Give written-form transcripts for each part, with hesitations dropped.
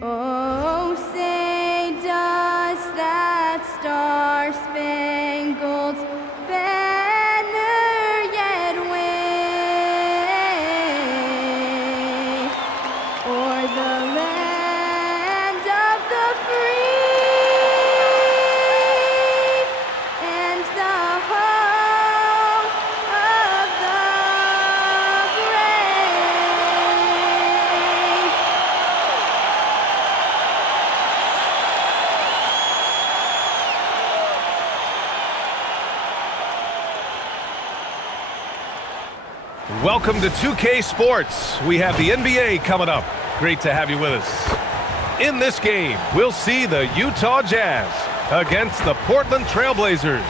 Oh, say does that star-spangled banner yet wave o'er the land of the free and the home of the brave? Welcome to 2K Sports. We have the NBA coming up. Great to have you with us. In this game, we'll see the Utah Jazz against the Portland Trailblazers.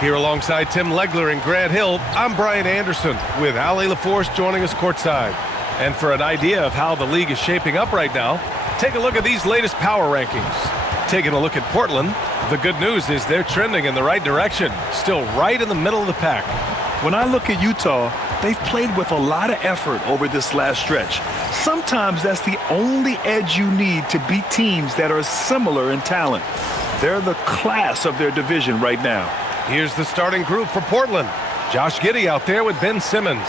Here alongside Tim Legler and Grant Hill, I'm Brian Anderson with Ali LaForce joining us courtside. And for an idea of how the league is shaping up right now, take a look at these latest power rankings. Taking a look at Portland, the good news is they're trending in the right direction, still right in the middle of the pack. When I look at Utah, they've played with a lot of effort over this last stretch. Sometimes that's the only edge you need to beat teams that are similar in talent. They're the class of their division right now. Here's the starting group for Portland. Josh Giddey out there with Ben Simmons.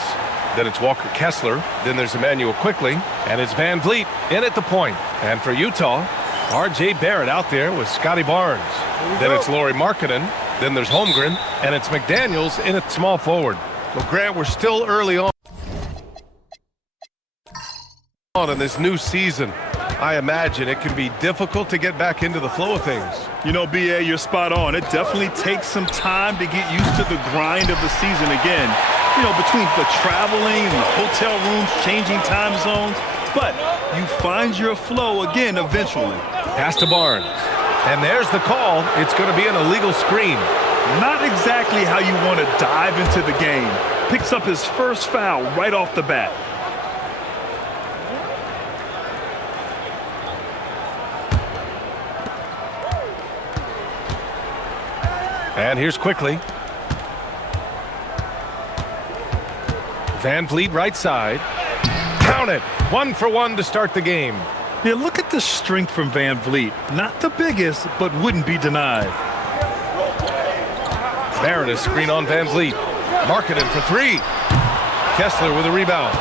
Then it's Walker Kessler. Then there's Emmanuel Quickley. And it's Van Vliet in at the point. And for Utah, R.J. Barrett out there with Scotty Barnes. Then it's Lauri Markkanen. Then there's Holmgren. And it's McDaniels in at small forward. Well, Grant, we're still early on in this new season. I imagine it can be difficult to get back into the flow of things. You know, BA, you're spot on. It definitely takes some time to get used to the grind of the season again. You know, between the traveling, the hotel rooms, changing time zones. But you find your flow again eventually. Pass to Barnes. And there's the call. It's going to be an illegal screen. Not exactly how you want to dive into the game. Picks up his first foul right off the bat. And here's Quickley. Van Vliet right side. Count it. 1 for 1 to start the game. Yeah, look at the strength from Van Vliet. Not the biggest, but wouldn't be denied. Barrett is screen on Van Vliet. Markkanen for 3. Kessler with a rebound.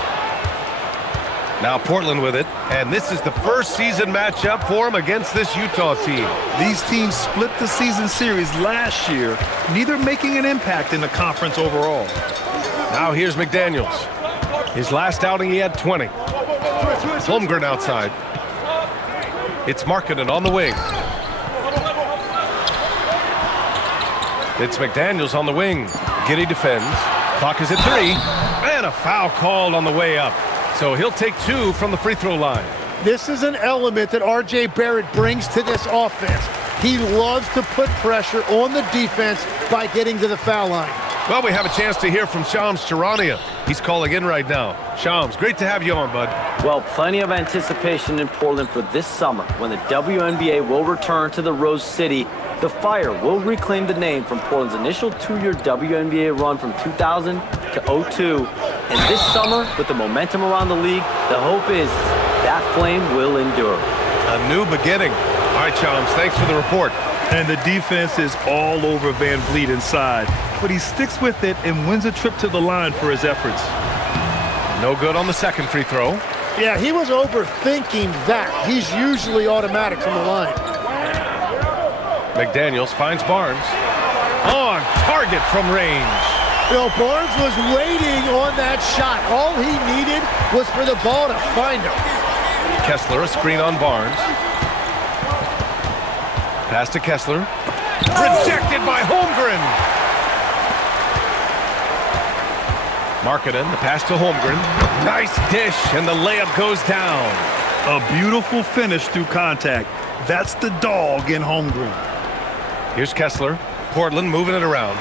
Now Portland with it. And this is the first season matchup for him against this Utah team. These teams split the season series last year, neither making an impact in the conference overall. Now here's McDaniels. His last outing he had 20. Holmgren outside. It's Markkanen on the wing. It's McDaniels on the wing. Giddey defends. Clock is at 3. And a foul called on the way up. So he'll take 2 from the free throw line. This is an element that R.J. Barrett brings to this offense. He loves to put pressure on the defense by getting to the foul line. Well, we have a chance to hear from Shams Charania. He's calling in right now. Shams, great to have you on, bud. Well, plenty of anticipation in Portland for this summer when the WNBA will return to the Rose City. The Fire will reclaim the name from Portland's initial 2-year WNBA run from 2000 to 02. And this summer, with the momentum around the league, the hope is that flame will endure. A new beginning. All right, Shams, thanks for the report. And the defense is all over Van Vliet inside. But he sticks with it and wins a trip to the line for his efforts. No good on the second free throw. Yeah, he was overthinking that. He's usually automatic from the line. McDaniels finds Barnes. On target from range. You know, Barnes was waiting on that shot. All he needed was for the ball to find him. Kessler, a screen on Barnes. Pass to Kessler. Rejected by Holmgren. Markkanen, the pass to Holmgren. Nice dish, and the layup goes down. A beautiful finish through contact. That's the dog in Holmgren. Here's Kessler. Portland moving it around.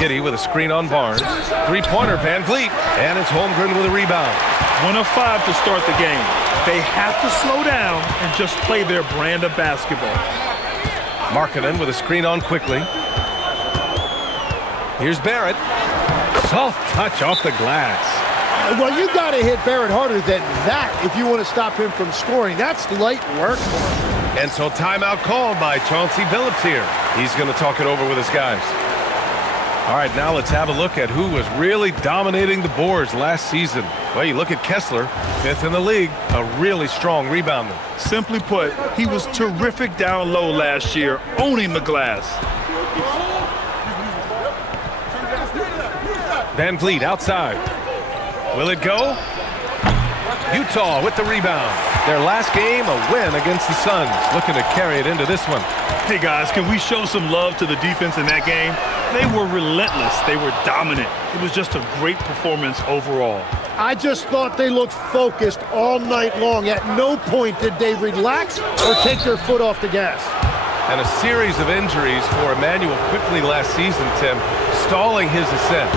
Giddey with a screen on Barnes. Three-pointer, Van Vliet. And it's Holmgren with a rebound. 1 of 5 to start the game. They have to slow down and just play their brand of basketball. Markkanen with a screen on Quickley. Here's Barrett. Soft touch off the glass. Well, you got to hit Barrett harder than that if you want to stop him from scoring. That's light work for him. And so timeout called by Chauncey Billups here. He's going to talk it over with his guys. All right, now let's have a look at who was really dominating the boards last season. Well, you look at Kessler, 5th in the league, a really strong rebounder. Simply put, he was terrific down low last year, owning the glass. Van Vliet outside. Will it go? Utah with the rebound. Their last game, a win against the Suns. Looking to carry it into this one. Hey, guys, can we show some love to the defense in that game? They were relentless. They were dominant. It was just a great performance overall. I just thought they looked focused all night long. At no point did they relax or take their foot off the gas. And a series of injuries for Emmanuel quickly last season, Tim, stalling his ascent.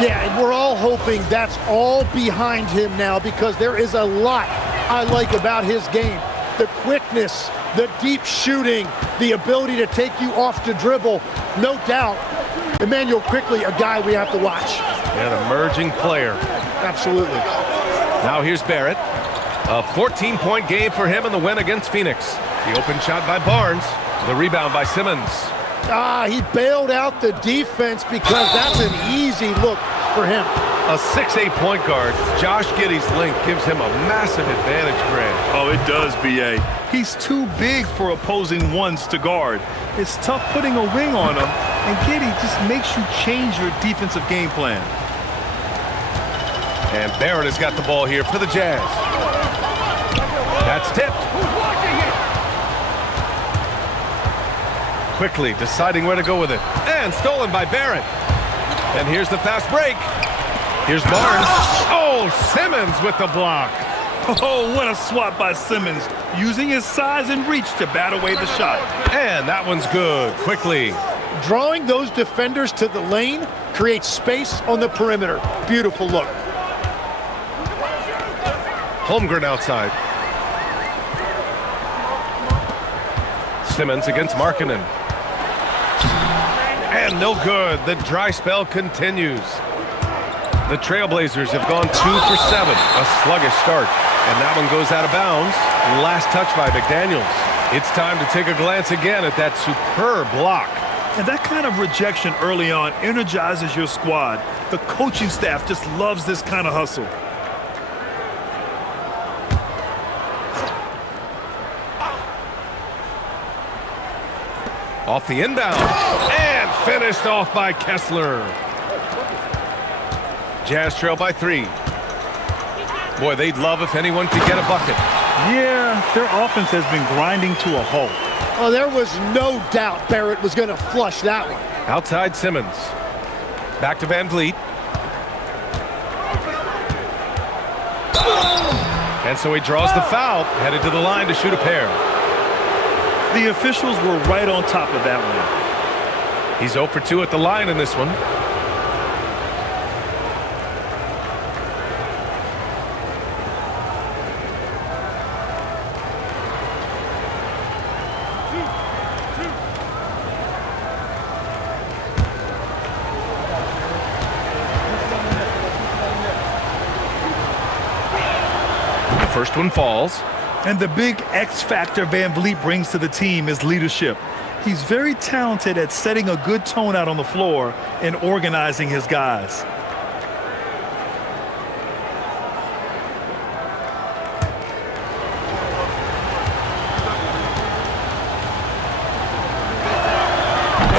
Yeah, and we're all hoping that's all behind him now because there is a lot I like about his game. The quickness, the deep shooting, the ability to take you off the dribble. No doubt, Emmanuel quickly, a guy we have to watch. An emerging player. Absolutely. Now here's Barrett. A 14-point game for him in the win against Phoenix. The open shot by Barnes. The rebound by Simmons. He bailed out the defense because that's an easy look for him. A 6'8" point guard, Josh Giddey's length gives him a massive advantage, Grant. Oh, it does, B.A. He's too big for opposing ones to guard. It's tough putting a wing on him, and Giddey just makes you change your defensive game plan. And Barrett has got the ball here for the Jazz. That's tipped. Quickly deciding where to go with it. And stolen by Barrett. And here's the fast break. Here's Barnes. Oh, Simmons with the block. Oh, what a swat by Simmons, using his size and reach to bat away the shot. And that one's good. Quickly. Drawing those defenders to the lane creates space on the perimeter. Beautiful look. Holmgren outside. Simmons against Markkanen. And no good. The dry spell continues. The Trailblazers have gone 2 for 7. A sluggish start. And that one goes out of bounds. Last touch by McDaniels. It's time to take a glance again at that superb block. And that kind of rejection early on energizes your squad. The coaching staff just loves this kind of hustle. Off the inbound. And finished off by Kessler. Jazz trail by 3. Boy, they'd love if anyone could get a bucket. Yeah, their offense has been grinding to a halt. Oh, there was no doubt Barrett was going to flush that one. Outside Simmons. Back to Van Vliet. And so he draws the foul, headed to the line to shoot a pair. The officials were right on top of that one. He's 0 for 2 at the line in this one. The first one falls. And the big X factor Van Vliet brings to the team is leadership. He's very talented at setting a good tone out on the floor and organizing his guys.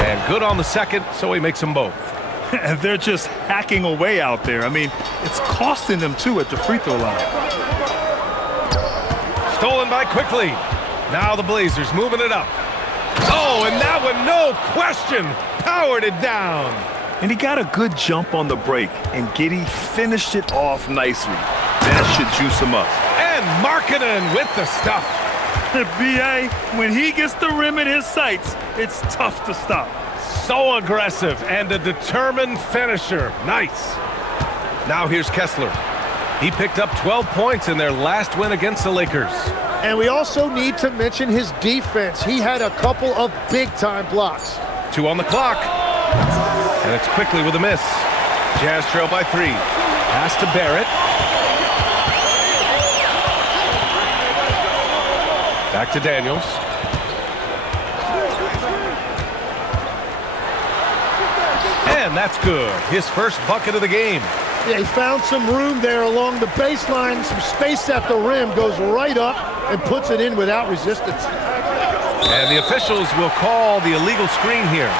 And good on the second, so he makes them both. And they're just hacking away out there. I mean, it's costing them too at the free throw line. Stolen by Quickly. Now the Blazers moving it up. Oh, and that one, no question, powered it down. And he got a good jump on the break, and Giddey finished it off nicely. That should juice him up. And Markkanen with the stuff. B.A., when he gets the rim in his sights, it's tough to stop. So aggressive and a determined finisher. Nice. Now here's Kessler. He picked up 12 points in their last win against the Lakers. And we also need to mention his defense. He had a couple of big-time blocks. 2 on the clock. And it's Quickly with a miss. Jazz trail by 3. Pass to Barrett. Back to Daniels. And that's good. His first bucket of the game. Yeah, he found some room there along the baseline, some space at the rim, goes right up and puts it in without resistance. And the officials will call the illegal screen here.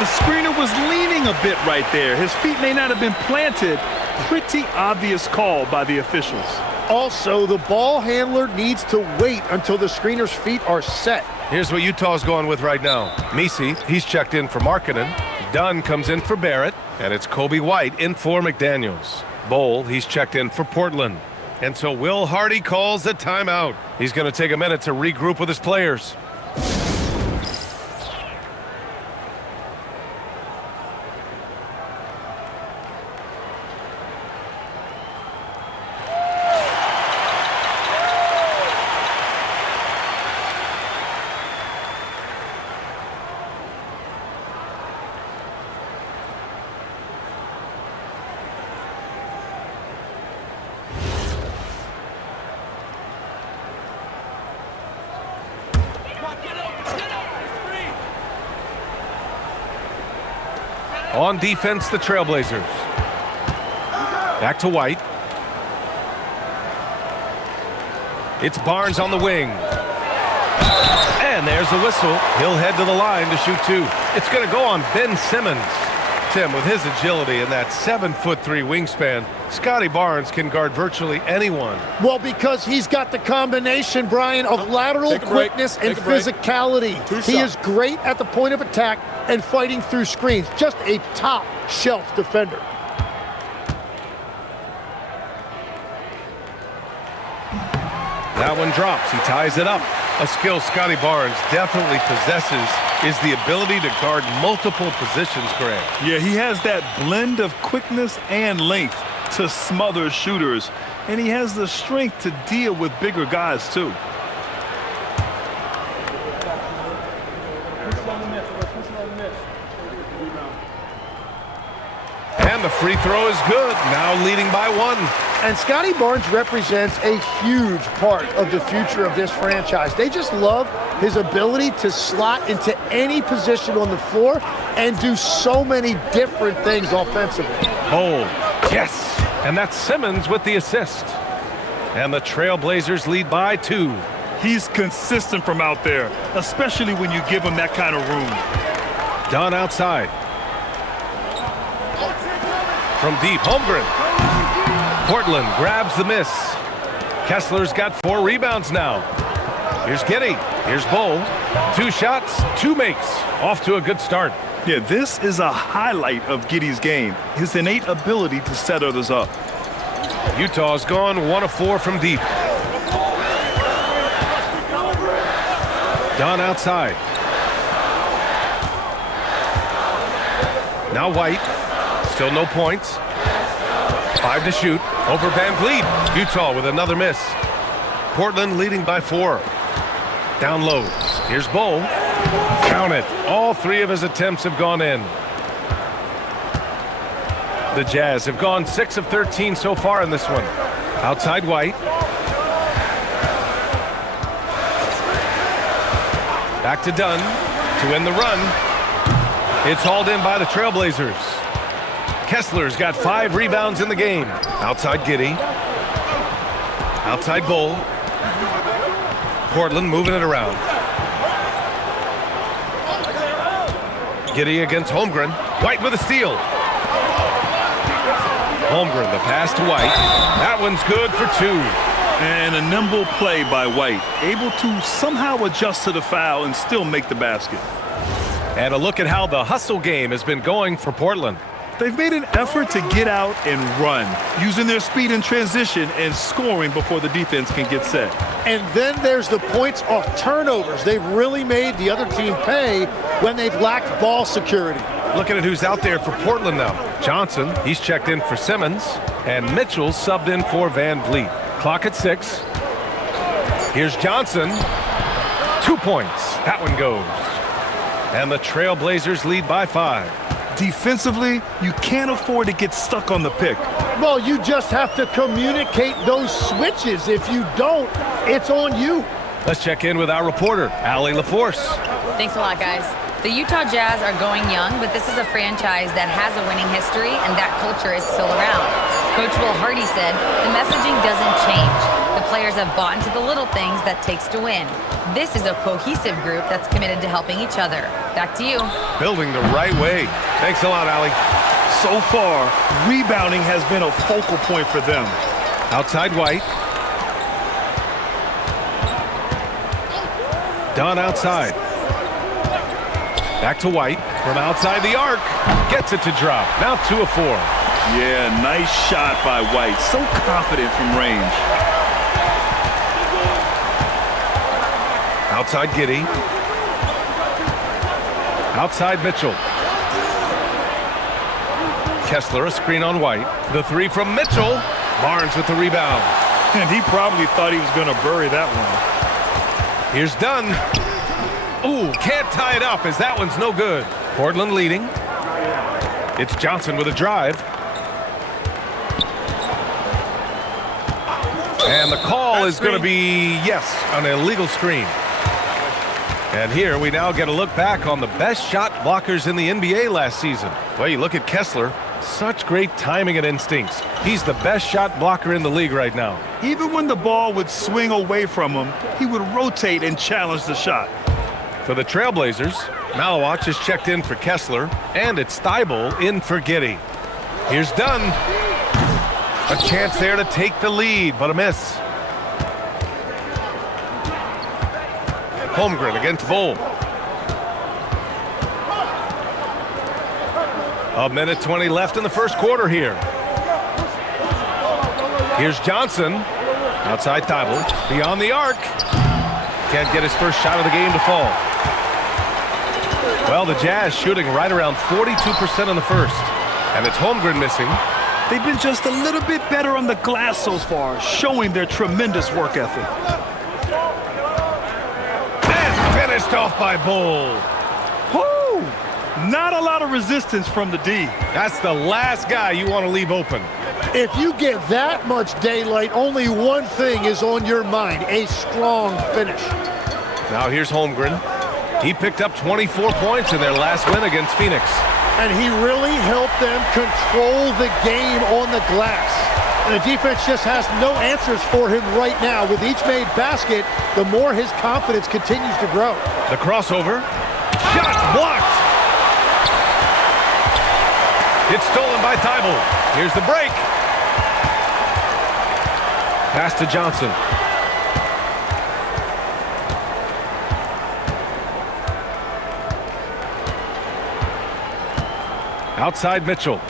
The screener was leaning a bit right there. His feet may not have been planted. Pretty obvious call by the officials. Also, the ball handler needs to wait until the screener's feet are set. Here's what Utah's going with right now. Misi, he's checked in for Markkanen. Dunn comes in for Barrett. And it's Kobe White in for McDaniels. Bowl, he's checked in for Portland. And so Will Hardy calls a timeout. He's going to take a minute to regroup with his players. On defense, the Trailblazers. Back to White. It's Barnes on the wing. And there's the whistle. He'll head to the line to shoot two. It's going to go on Ben Simmons. Tim, with his agility and that 7'3" wingspan, Scotty Barnes can guard virtually anyone. Well, because he's got the combination, Brian, of lateral quickness and physicality. He is great at the point of attack and fighting through screens. Just a top-shelf defender. That one drops. He ties it up. A skill Scotty Barnes definitely possesses is the ability to guard multiple positions, Greg. Yeah, he has that blend of quickness and length to smother shooters, and he has the strength to deal with bigger guys, too. And the free throw is good, now leading by one. And Scotty Barnes represents a huge part of the future of this franchise. They just love his ability to slot into any position on the floor and do so many different things offensively. Bold, yes, and that's Simmons with the assist. And the Trailblazers lead by 2. He's consistent from out there, especially when you give him that kind of room. Dunn outside. From deep, Holmgren. Portland grabs the miss. Kessler's got 4 rebounds now. Here's Giddey. Here's Bowl. 2 shots, 2 makes. Off to a good start. Yeah, this is a highlight of Giddey's game, his innate ability to set others up. Utah's gone 1 of 4 from deep. Dunn outside. Now White. Still no points. 5 to shoot. Over Van Vliet. Utah with another miss. Portland leading by 4. Down low. Here's Bowl. Count it. All 3 of his attempts have gone in. The Jazz have gone 6 of 13 so far in this one. Outside White. Back to Dunn to end the run. It's hauled in by the Trailblazers. Kessler's got 5 rebounds in the game. Outside Giddey. Outside Bowl. Portland moving it around. Giddey against Holmgren. White with a steal. Holmgren, the pass to White. That one's good for 2. And a nimble play by White, able to somehow adjust to the foul and still make the basket. And a look at how the hustle game has been going for Portland. They've made an effort to get out and run, using their speed in transition and scoring before the defense can get set. And then there's the points off turnovers. They've really made the other team pay when they've lacked ball security. Looking at who's out there for Portland now. Johnson, he's checked in for Simmons, and Mitchell subbed in for Van Vliet. Clock at 6. Here's Johnson. 2 points. That one goes. And the Trailblazers lead by 5. Defensively, you can't afford to get stuck on the pick. Well, you just have to communicate those switches. If you don't, it's on you. Let's check in with our reporter, Allie LaForce. Thanks a lot, guys. The Utah Jazz are going young, but this is a franchise that has a winning history, and that culture is still around. Coach Will Hardy said, the messaging doesn't change. The players have bought into the little things that takes to win. This is a cohesive group that's committed to helping each other. Back to you. Building the right way. Thanks a lot, Allie. So far, rebounding has been a focal point for them. Outside White. Dunn outside. Back to White from outside the arc. Gets it to drop. Now 2 of 4. Yeah, nice shot by White. So confident from range. Outside Giddey. Outside Mitchell. Kessler, a screen on White. The 3 from Mitchell. Barnes with the rebound. And he probably thought he was going to bury that one. Here's Dunn. Ooh, can't tie it up as that one's no good. Portland leading. It's Johnson with a drive. And the call is going to be, yes, an illegal screen. And here we now get a look back on the best shot blockers in the NBA last season. Well, you look at Kessler, such great timing and instincts. He's the best shot blocker in the league right now. Even when the ball would swing away from him, he would rotate and challenge the shot. For the Trailblazers, Malawach is checked in for Kessler, and it's Thibault in for Giddey. Here's Dunn. A chance there to take the lead, but a miss. Holmgren against Bull. A minute 20 left in the first quarter here. Here's Johnson. Outside Thibault. Beyond the arc. Can't get his first shot of the game to fall. Well, the Jazz shooting right around 42% in the first. And it's Holmgren missing. They've been just a little bit better on the glass so far, showing their tremendous work ethic. And finished off by Bull. Woo! Not a lot of resistance from the D. That's the last guy you want to leave open. If you get that much daylight, only one thing is on your mind, a strong finish. Now here's Holmgren. He picked up 24 points in their last win against Phoenix. And he really helped them control the game on the glass. And the defense just has no answers for him right now. With each made basket, the more his confidence continues to grow. The crossover. Shots blocked. It's stolen by Thibault. Here's the break. Pass to Johnson. Outside Mitchell.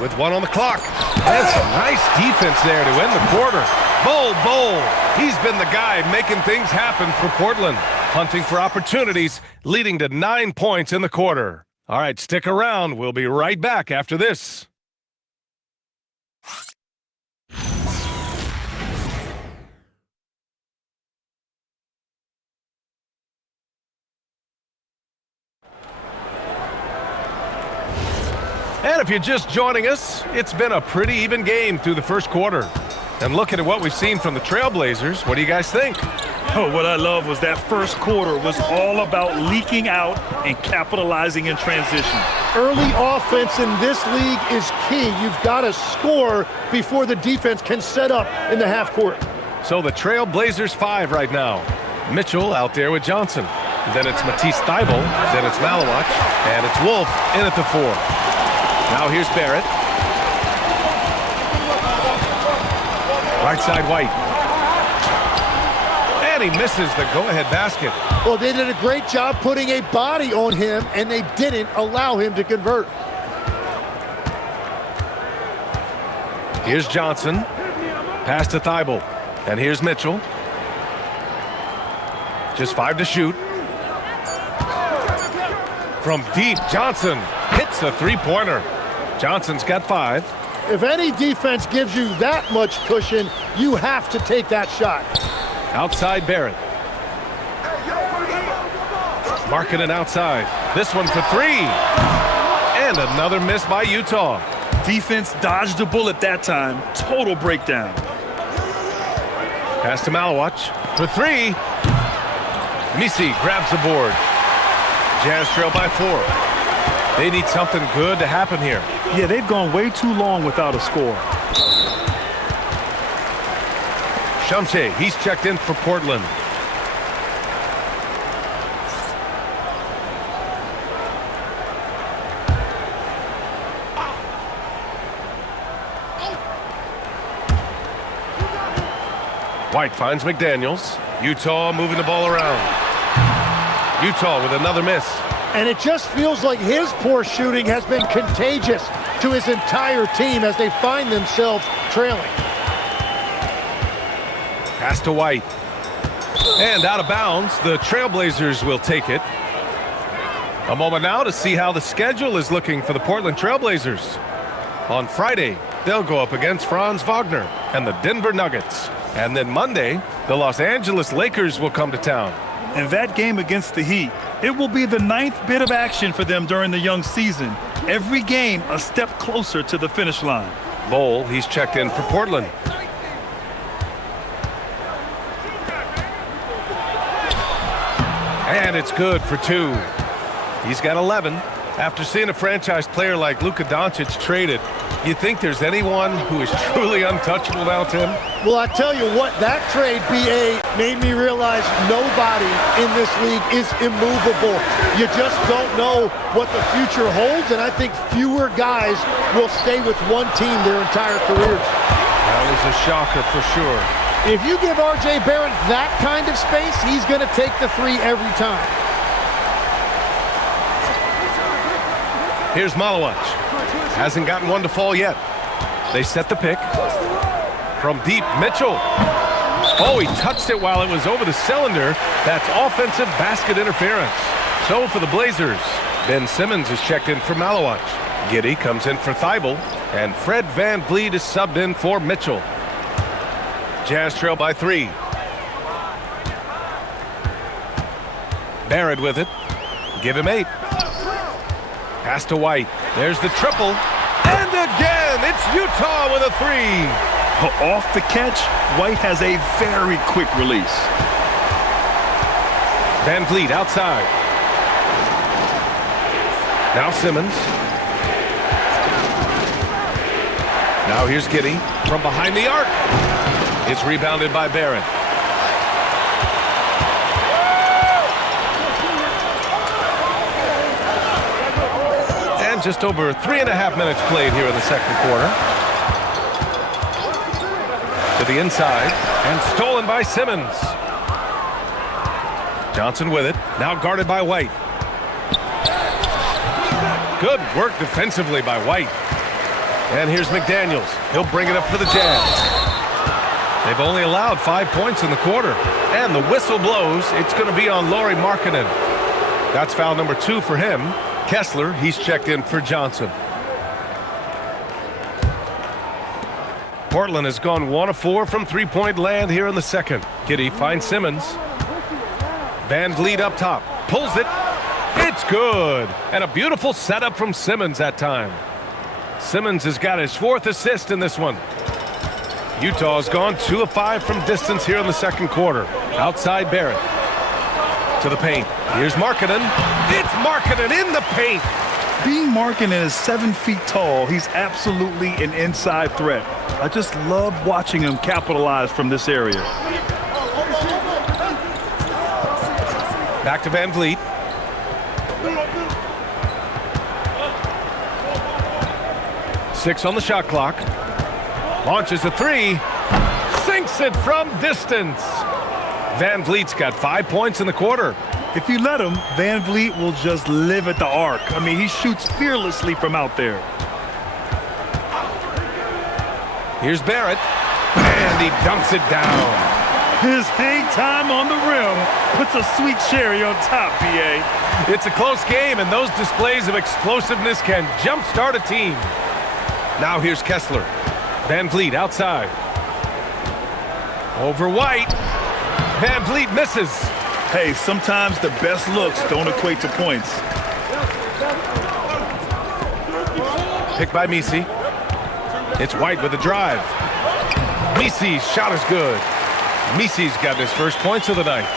With 1 on the clock. And some nice defense there to end the quarter. Bull. He's been the guy making things happen for Portland. Hunting for opportunities, leading to 9 points in the quarter. All right, stick around. We'll be right back after this. And if you're just joining us, it's been a pretty even game through the first quarter. And looking at what we've seen from the Trailblazers, what do you guys think? Oh, what I love was that first quarter was all about leaking out and capitalizing in transition. Early offense in this league is key. You've got to score before the defense can set up in the half court. So the Trailblazers 5 right now. Mitchell out there with Johnson. Then it's Matisse Thybulle. Then it's Malawach. And it's Wolf in at the 4. Now here's Barrett. Right side White. And he misses the go-ahead basket. Well, they did a great job putting a body on him, and they didn't allow him to convert. Here's Johnson. Pass to Thybulle. And here's Mitchell. Just 5 to shoot. From deep, Johnson hits the three-pointer. Johnson's got 5. If any defense gives you that much cushion, you have to take that shot. Outside Barrett. Markkanen outside. This one for 3. And another miss by Utah. Defense dodged the bullet that time. Total breakdown. Pass to Malawach for three. Misi grabs the board. Jazz trail by 4. They need something good to happen here. Yeah, they've gone way too long without a score. Shamshe, he's checked in for Portland. White finds McDaniels. Utah moving the ball around. Utah with another miss. And it just feels like his poor shooting has been contagious to his entire team as they find themselves trailing. Pass to White. And out of bounds, the Trailblazers will take it. A moment now to see how the schedule is looking for the Portland Trailblazers. On Friday, they'll go up against Franz Wagner and the Denver Nuggets. And then Monday, the Los Angeles Lakers will come to town. And that game against the Heat, it will be the 9th bit of action for them during the young season. Every game a step closer to the finish line. Bowl, he's checked in for Portland. And it's good for 2. He's got 11. After seeing a franchise player like Luka Doncic traded, you think there's anyone who is truly untouchable now, Tim? Well, I tell you what, that trade, BA, made me realize nobody in this league is immovable. You just don't know what the future holds, and I think fewer guys will stay with one team their entire careers. That was a shocker for sure. If you give R.J. Barrett that kind of space, he's going to take the 3 every time. Here's Malawach. Hasn't gotten one to fall yet. They set the pick. From deep, Mitchell. Oh, he touched it while it was over the cylinder. That's offensive basket interference. So for the Blazers, Ben Simmons is checked in for Malawach. Giddey comes in for Thibault. And Fred VanVleet is subbed in for Mitchell. Jazz trail by 3. Barrett with it. Give him 8. Pass to White. There's the triple. And again, it's Utah with a 3. Off the catch, White has a very quick release. VanVleet outside. Now Simmons. Now here's Giddey from behind the arc. It's rebounded by Barrett. Just over 3.5 minutes played here in the second quarter. To the inside, and stolen by Simmons. Johnson with it, now guarded by White. Good work defensively by White. And here's McDaniels. He'll bring it up for the Jazz. They've only allowed 5 points in the quarter. And the whistle blows. It's going to be on Lauri Markkanen. That's foul number 2 for him. Kessler, he's checked in for Johnson. Portland has gone 1 of 4 from three-point land here in the second. Giddey finds Simmons. VanVleet up top. Pulls it. It's good. And a beautiful setup from Simmons that time. Simmons has got his 4th assist in this one. Utah's gone 2 of 5 from distance here in the second quarter. Outside Barrett. To the paint. Here's Markkanen. It's Markkanen in the paint. Being Markkanen is 7 feet tall, he's absolutely an inside threat. I just love watching him capitalize from this area. Back to VanVleet. Six on the shot clock. Launches a 3. Sinks it from distance. VanVleet's got 5 points in the quarter. If you let him, VanVleet will just live at the arc. I mean, he shoots fearlessly from out there. Here's Barrett. And he dunks it down. His hang time on the rim puts a sweet cherry on top, BA. It's a close game, and those displays of explosiveness can jumpstart a team. Now here's Kessler. VanVleet outside. Over White. VanVleet misses. Hey, sometimes the best looks don't equate to points. Picked by Misi. It's White with the drive. Misi's shot is good. Misi's got his first points of the night.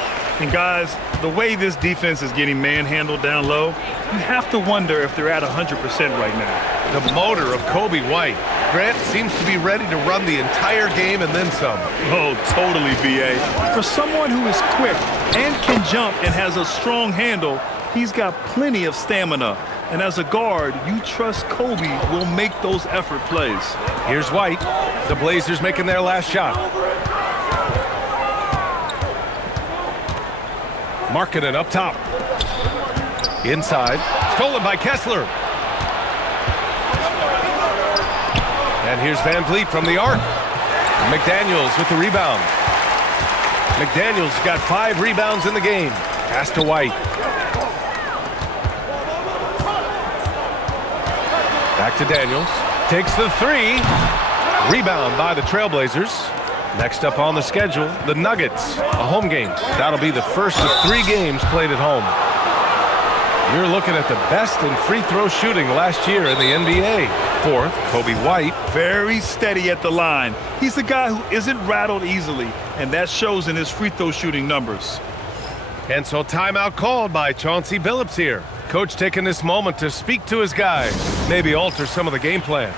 And guys, the way this defense is getting manhandled down low, you have to wonder if they're at 100% right now. The motor of Kobe White. Grant seems to be ready to run the entire game and then some. Oh, totally, BA. For someone who is quick and can jump and has a strong handle, he's got plenty of stamina. And as a guard, you trust Kobe will make those effort plays. Here's White. The Blazers making their last shot. Markkanen up top. Inside. Stolen by Kessler. And here's Van Vliet from the arc. McDaniels with the rebound. McDaniels got 5 rebounds in the game. Pass to White. Back to Daniels. Takes the 3. Rebound by the Trailblazers. Next up on the schedule, the Nuggets, a home game. That'll be the first of 3 games played at home. You're looking at the best in free throw shooting last year in the NBA. 4th, Kobe White. Very steady at the line. He's the guy who isn't rattled easily, and that shows in his free throw shooting numbers. And so timeout called by Chauncey Billups here. Coach taking this moment to speak to his guys, maybe alter some of the game plan.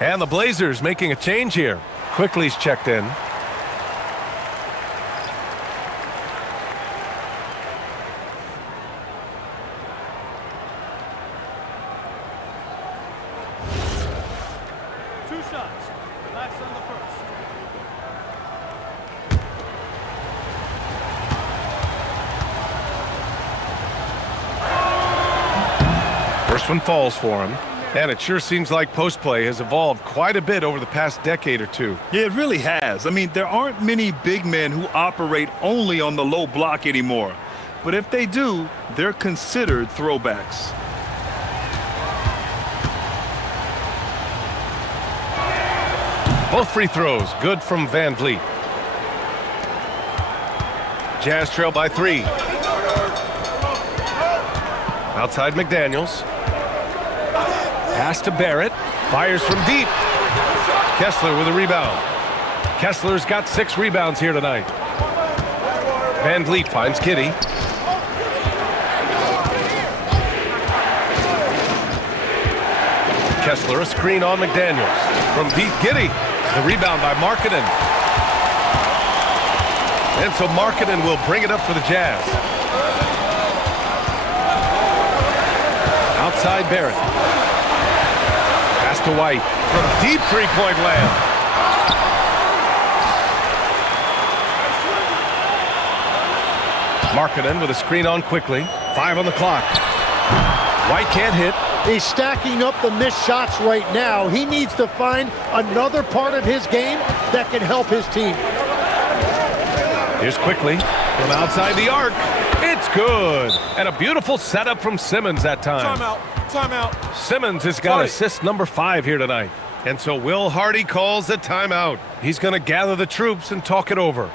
And the Blazers making a change here. Quickly's checked in. Two shots. Relax on the first. First one falls for him. And it sure seems like post play has evolved quite a bit over the past decade or two. Yeah, it really has. I mean, there aren't many big men who operate only on the low block anymore. But if they do, they're considered throwbacks. Both free throws good from Van Vliet. Jazz trail by 3. Outside McDaniels. Pass to Barrett. Fires from deep. Kessler with a rebound. Kessler's got 6 rebounds here tonight. Van Vliet finds Kitty. Kessler a screen on McDaniels. From deep, Giddy. The rebound by Markkanen. And so Markkanen will bring it up for the Jazz. Outside Barrett. Pass to White. From deep three-point land. Markkanen with a screen on quickly. 5 on the clock. White can't hit. He's stacking up the missed shots right now. He needs to find another part of his game that can help his team. Here's quickly from outside the arc. It's good. And a beautiful setup from Simmons that time. Timeout. Timeout. Simmons has got assist number 5 here tonight. And so Will Hardy calls the timeout. He's going to gather the troops and talk it over.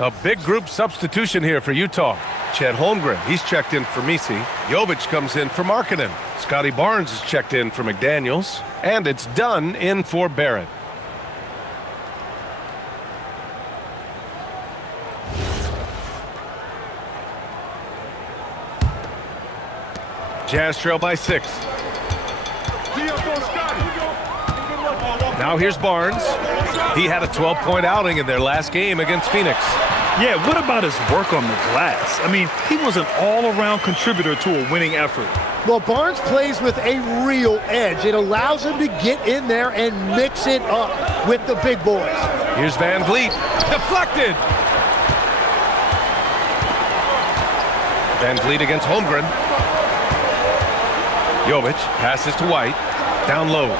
A big group substitution here for Utah. Chet Holmgren, he's checked in for Misi. Jovic comes in for Markkanen. Scotty Barnes is checked in for McDaniels. And it's Dunn in for Barrett. Jazz trail by 6. Now here's Barnes. He had a 12-point outing in their last game against Phoenix. Yeah, what about his work on the glass? I mean, he was an all-around contributor to a winning effort. Well, Barnes plays with a real edge. It allows him to get in there and mix it up with the big boys. Here's Van Vliet. Deflected. Van Vliet against Holmgren. Jovic passes to White. Down low.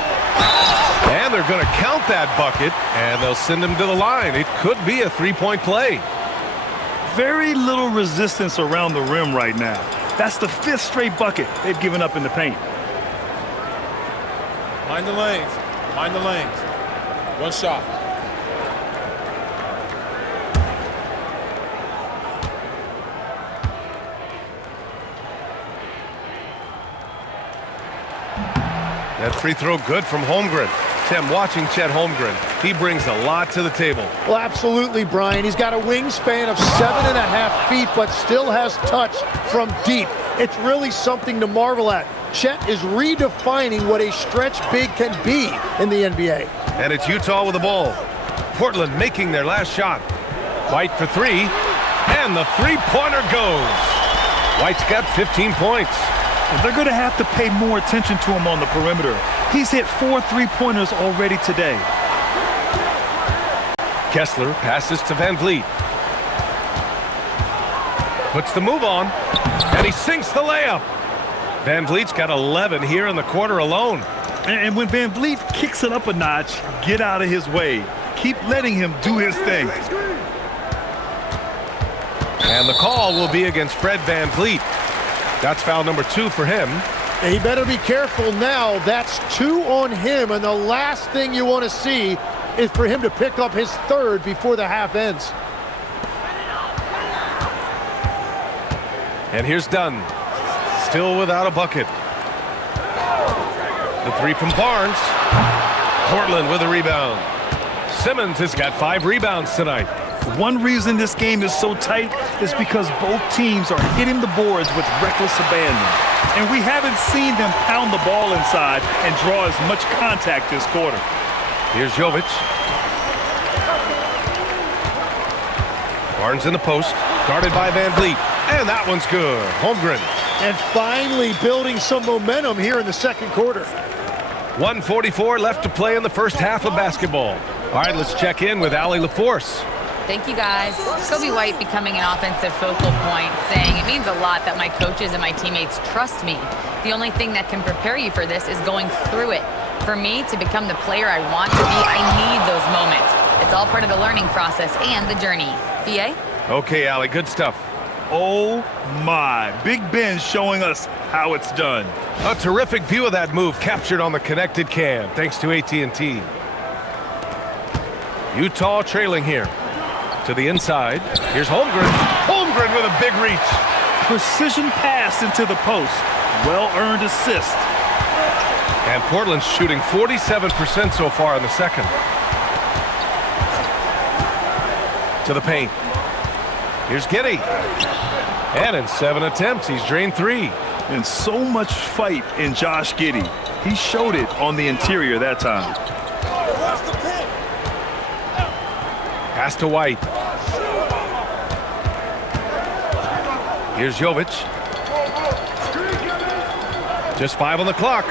And they're going to count that bucket, and they'll send him to the line. It could be a three-point play. Very little resistance around the rim right now. That's the 5th straight bucket they've given up in the paint. Mind the lanes. Mind the lanes. One shot. That free throw good from Holmgren. Tim, watching Chet Holmgren, he brings a lot to the table. Well, absolutely, Brian. He's got a wingspan of 7.5 feet, but still has touch from deep. It's really something to marvel at. Chet is redefining what a stretch big can be in the NBA. And it's Utah with the ball. Portland making their last shot. White for 3, and the three-pointer goes. White's got 15 points. And they're going to have to pay more attention to him on the perimeter. He's hit 4 3-pointers already today. Kessler passes to Van Vliet. Puts the move on, and he sinks the layup. Van Vliet's got 11 here in the quarter alone. And when Van Vliet kicks it up a notch, get out of his way. Keep letting him do his thing. And the call will be against Fred Van Vliet. That's foul number 2 for him. He better be careful now. That's 2 on him, and the last thing you want to see is for him to pick up his 3rd before the half ends. And here's Dunn. Still without a bucket. The 3 from Barnes. Portland with a rebound. Simmons has got 5 rebounds tonight. One reason this game is so tight is because both teams are hitting the boards with reckless abandon. And we haven't seen them pound the ball inside and draw as much contact this quarter. Here's Jovic. Barnes in the post, guarded by Van Vliet. And that one's good. Holmgren. And finally building some momentum here in the second quarter. 1:44 left to play in the first half of basketball. All right, let's check in with Allie LaForce. Thank you, guys. Kobe White becoming an offensive focal point, saying it means a lot that my coaches and my teammates trust me. The only thing that can prepare you for this is going through it. For me to become the player I want to be, I need those moments. It's all part of the learning process and the journey. VA? Okay, Allie, good stuff. Oh, my. Big Ben showing us how it's done. A terrific view of that move captured on the connected cam, thanks to AT&T. Utah trailing here. To the inside. Here's Holmgren. Holmgren with a big reach. Precision pass into the post. Well-earned assist. And Portland's shooting 47% so far in the second. To the paint. Here's Giddey. And in 7 attempts, he's drained 3. And so much fight in Josh Giddey. He showed it on the interior that time. Pass to White. Here's Jovic. Just 5 on the clock.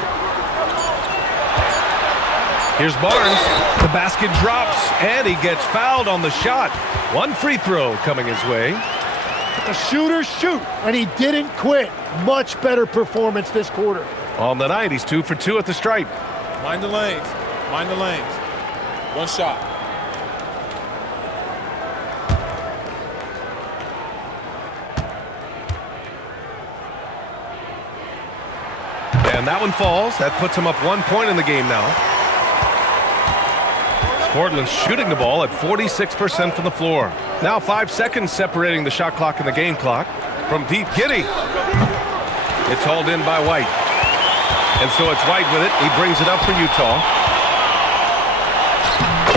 Here's Barnes. The basket drops, and he gets fouled on the shot. 1 free throw coming his way. The shooters shoot, and he didn't quit. Much better performance this quarter. On the night, he's 2 for 2 at the stripe. Mind the lanes. Mind the lanes. One shot. And that one falls. That puts him up 1 point in the game now. Portland's shooting the ball at 46% from the floor. Now 5 seconds separating the shot clock and the game clock. From deep, Giddey. It's hauled in by White. And so it's White with it. He brings it up for Utah.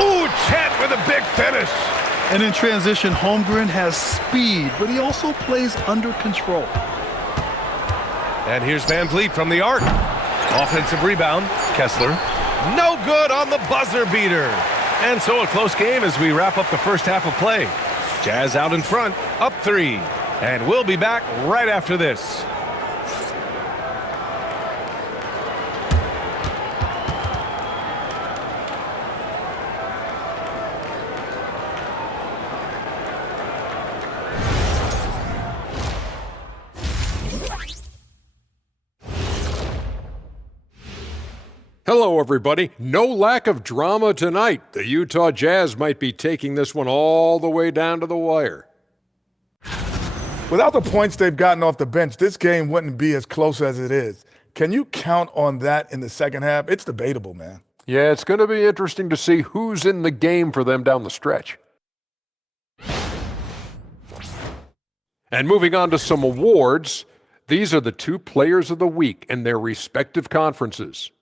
Ooh, Chet with a big finish. And in transition, Holmgren has speed, but he also plays under control. And here's Van Vliet from the arc. Offensive rebound. Kessler. No good on the buzzer beater. And so a close game as we wrap up the first half of play. Jazz out in front, up 3. And we'll be back right after this. Hello, everybody. No lack of drama tonight. The Utah Jazz might be taking this one all the way down to the wire. Without the points they've gotten off the bench, this game wouldn't be as close as it is. Can you count on that in the second half? It's debatable, man. Yeah, it's going to be interesting to see who's in the game for them down the stretch. And moving on to some awards, these are the 2 players of the week in their respective conferences.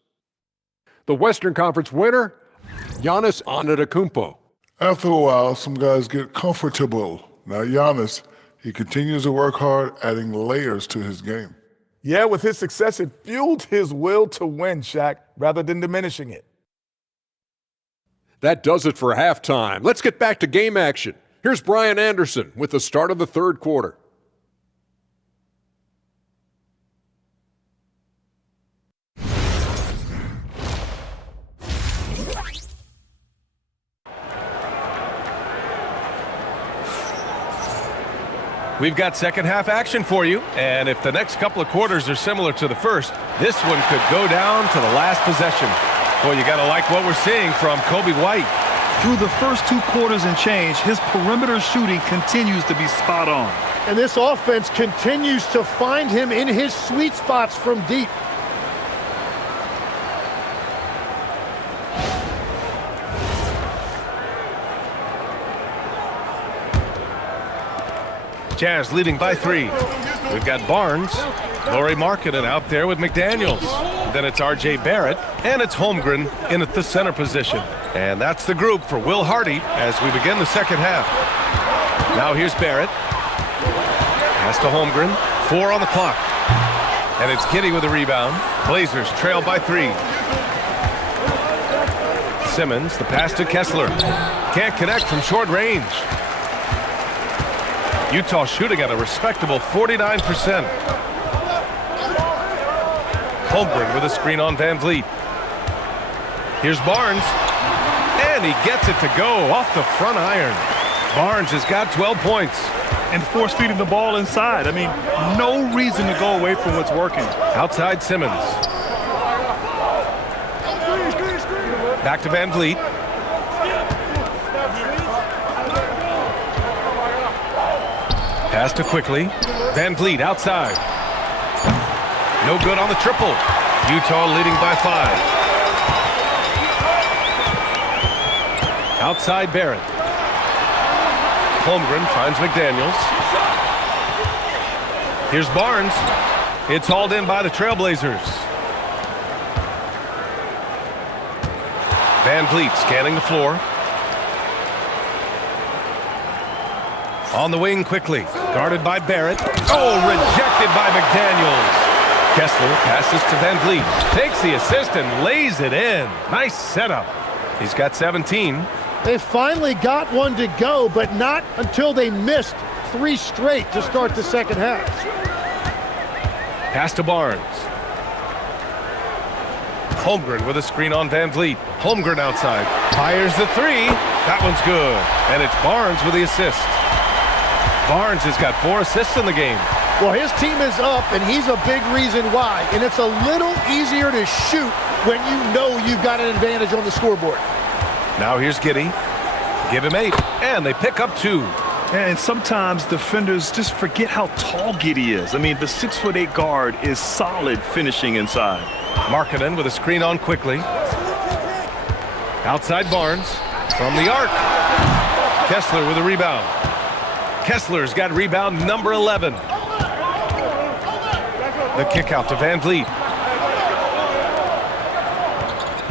The Western Conference winner, Giannis Antetokounmpo. After a while, some guys get comfortable. Now Giannis, he continues to work hard, adding layers to his game. Yeah, with his success, it fueled his will to win, Shaq, rather than diminishing it. That does it for halftime. Let's get back to game action. Here's Brian Anderson with the start of the third quarter. We've got second half action for you, and if the next couple of quarters are similar to the first, this one could go down to the last possession. Boy, you gotta like what we're seeing from Kobe White. Through the first 2 quarters and change, his perimeter shooting continues to be spot on. And this offense continues to find him in his sweet spots from deep. Jazz leading by 3. We've got Barnes, Lauri Markkanen out there with McDaniels. Then it's R.J. Barrett, and it's Holmgren in at the center position. And that's the group for Will Hardy as we begin the second half. Now here's Barrett. Pass to Holmgren. 4 on the clock. And it's Giddey with a rebound. Blazers trail by 3. Simmons, the pass to Kessler. Can't connect from short range. Utah shooting at a respectable 49%. Holmgren with a screen on Van Vliet. Here's Barnes. And he gets it to go off the front iron. Barnes has got 12 points. And force-feeding the ball inside. I mean, no reason to go away from what's working. Outside Simmons. Back to Van Vliet. Pass to Quickly. Van Vliet outside. No good on the triple. Utah leading by 5. Outside Barrett. Holmgren finds McDaniels. Here's Barnes. It's hauled in by the Trailblazers. Van Vliet scanning the floor. On the wing quickly. Guarded by Barrett. Oh, rejected by McDaniels. Kessler passes to Van Vliet. Takes the assist and lays it in. Nice setup. He's got 17. They finally got one to go, but not until they missed 3 straight to start the second half. Pass to Barnes. Holmgren with a screen on Van Vliet. Holmgren outside. Fires the 3. That one's good. And it's Barnes with the assist. Barnes has got 4 assists in the game. Well, his team is up, and he's a big reason why. And it's a little easier to shoot when you know you've got an advantage on the scoreboard. Now here's Giddey. Give him 8, and they pick up 2. And sometimes defenders just forget how tall Giddey is. I mean, the 6'8" guard is solid finishing inside. Markkanen with a screen on Quickly. Outside Barnes. From the arc. Kessler with a rebound. Kessler's got rebound number 11. The kick out to Van Vliet.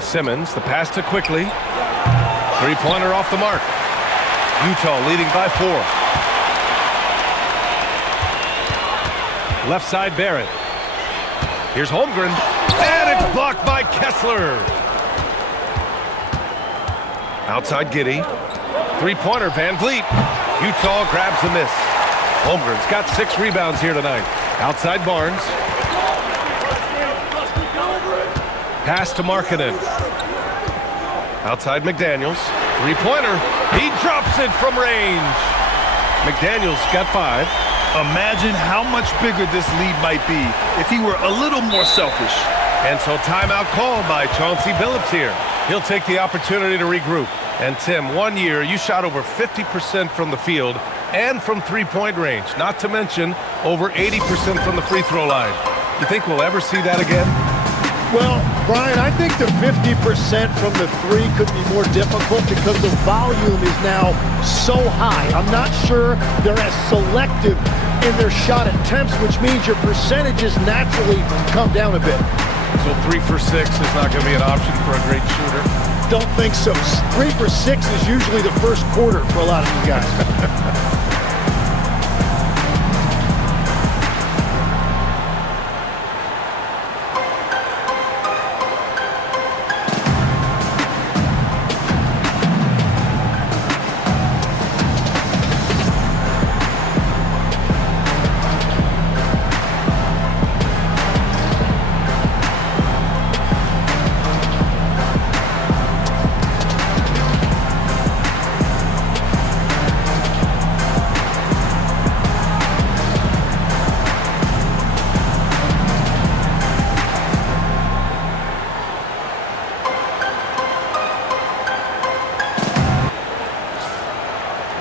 Simmons, the pass to Quickly. Three-pointer off the mark. Utah leading by 4. Left side, Barrett. Here's Holmgren, and it's blocked by Kessler. Outside Giddey. Three-pointer, Van Vliet. Utah grabs the miss. Holmgren's got 6 rebounds here tonight. Outside Barnes. Pass to Markkanen. Outside McDaniels. Three-pointer. He drops it from range. McDaniels got 5. Imagine how much bigger this lead might be if he were a little more selfish. And so timeout called by Chauncey Billups here. He'll take the opportunity to regroup. And Tim, 1 year, you shot over 50% from the field and from three-point range, not to mention over 80% from the free throw line. You think we'll ever see that again? Well, Brian, I think the 50% from the 3 could be more difficult because the volume is now so high. I'm not sure they're as selective in their shot attempts, which means your percentages naturally come down a bit. So 3 for 6 is not going to be an option for a great shooter? Don't think so. 3 for 6 is usually the first quarter for a lot of these guys.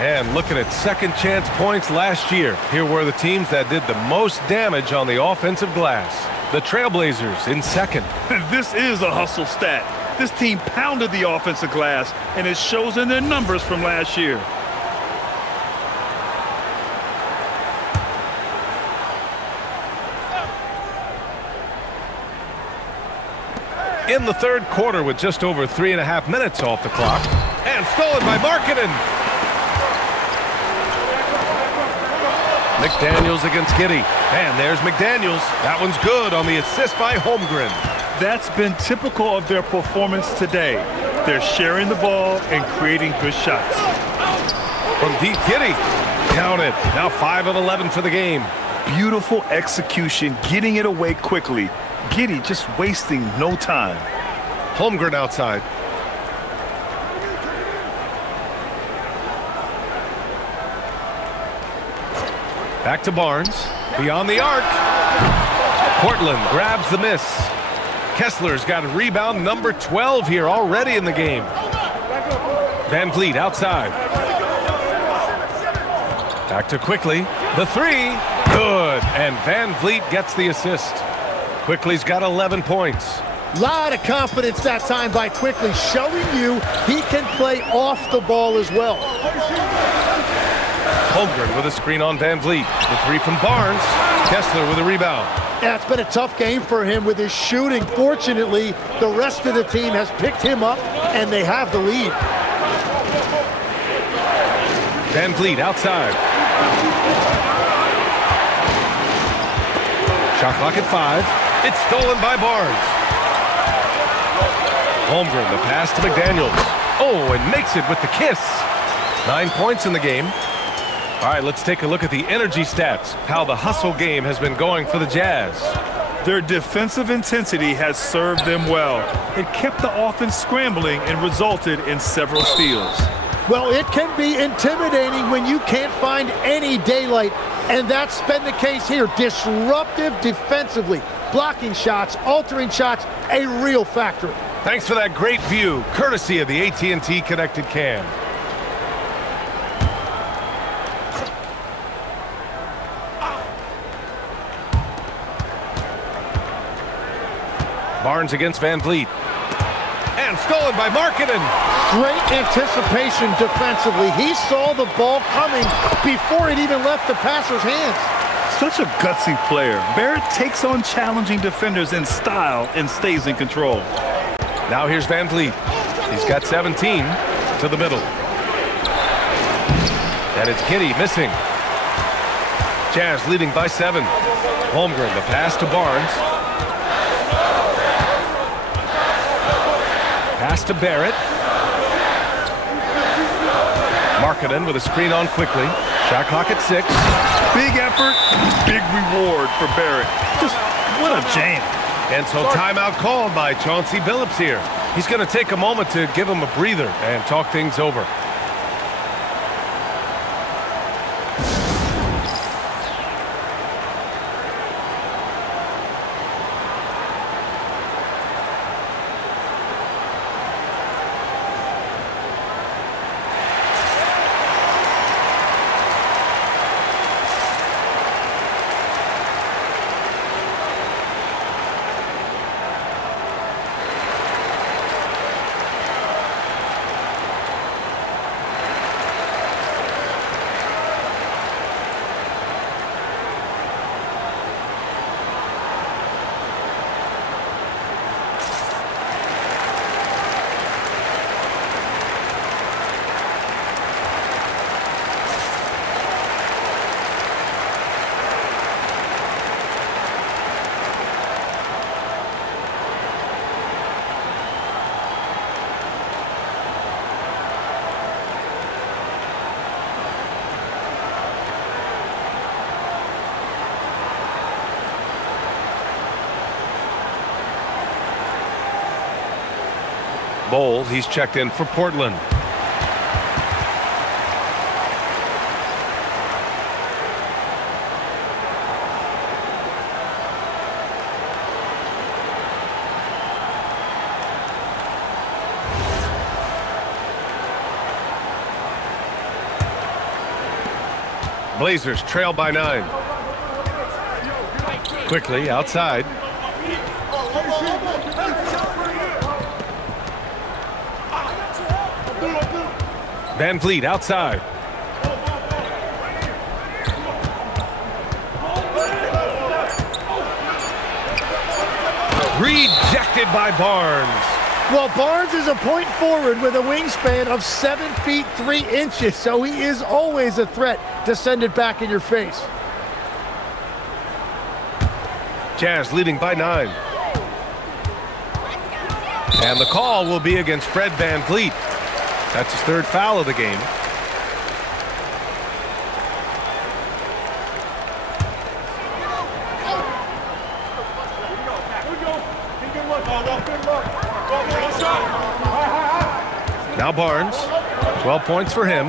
And looking at second chance points last year, here were the teams that did the most damage on the offensive glass. The Trailblazers in second. This is a hustle stat. This team pounded the offensive glass, and it shows in their numbers from last year. In the third quarter with just over 3.5 minutes off the clock. And stolen by Markkanen. McDaniels against Giddey. And there's McDaniels. That one's good on the assist by Holmgren. That's been typical of their performance today. They're sharing the ball and creating good shots. From deep, Giddey. Counted. Now 5 of 11 for the game. Beautiful execution, getting it away quickly. Giddey just wasting no time. Holmgren outside. Back to Barnes. Beyond the arc. Portland grabs the miss. Kessler's got rebound number 12 here already in the game. Van Vliet outside. Back to Quickly. The 3. Good. And Van Vliet gets the assist. Quickly's got 11 points. Lot of confidence that time by Quickly, showing you he can play off the ball as well. Holmgren with a screen on Van Vliet. The 3 from Barnes. Kessler with a rebound. Yeah, it's been a tough game for him with his shooting. Fortunately, the rest of the team has picked him up, and they have the lead. Van Vliet outside. Shot clock at 5. It's stolen by Barnes. Holmgren, the pass to McDaniels. Oh, and makes it with the kiss. 9 points in the game. All right, let's take a look at the energy stats, how the hustle game has been going for the Jazz. Their defensive intensity has served them well. It kept the offense scrambling and resulted in several steals. Well, it can be intimidating when you can't find any daylight, and that's been the case here. Disruptive defensively, blocking shots, altering shots, a real factor. Thanks for that great view, courtesy of the AT&T Connected Cam. Barnes against Van Vliet. And stolen by Markkanen. Great anticipation defensively. He saw the ball coming before it even left the passer's hands. Such a gutsy player. Barrett takes on challenging defenders in style and stays in control. Now here's Van Vliet. He's got 17 to the middle. And it's Giddy missing. Jazz leading by 7. Holmgren, the pass to Barnes. Pass to Barrett. Markkanen with a screen on quickly. Shot clock at 6. Big effort, big reward for Barrett. Just what a jam. And so timeout called by Chauncey Billups here. He's going to take a moment to give him a breather and talk things over. Bowles, he's checked in for Portland. Blazers trail by 9. Quickly outside. Van Vliet outside. Rejected by Barnes. Well, Barnes is a point forward with a wingspan of 7 feet 3 inches, so he is always a threat to send it back in your face. Jazz leading by 9. And the call will be against Fred Van Vliet. That's his 3rd foul of the game. Now Barnes, 12 points for him.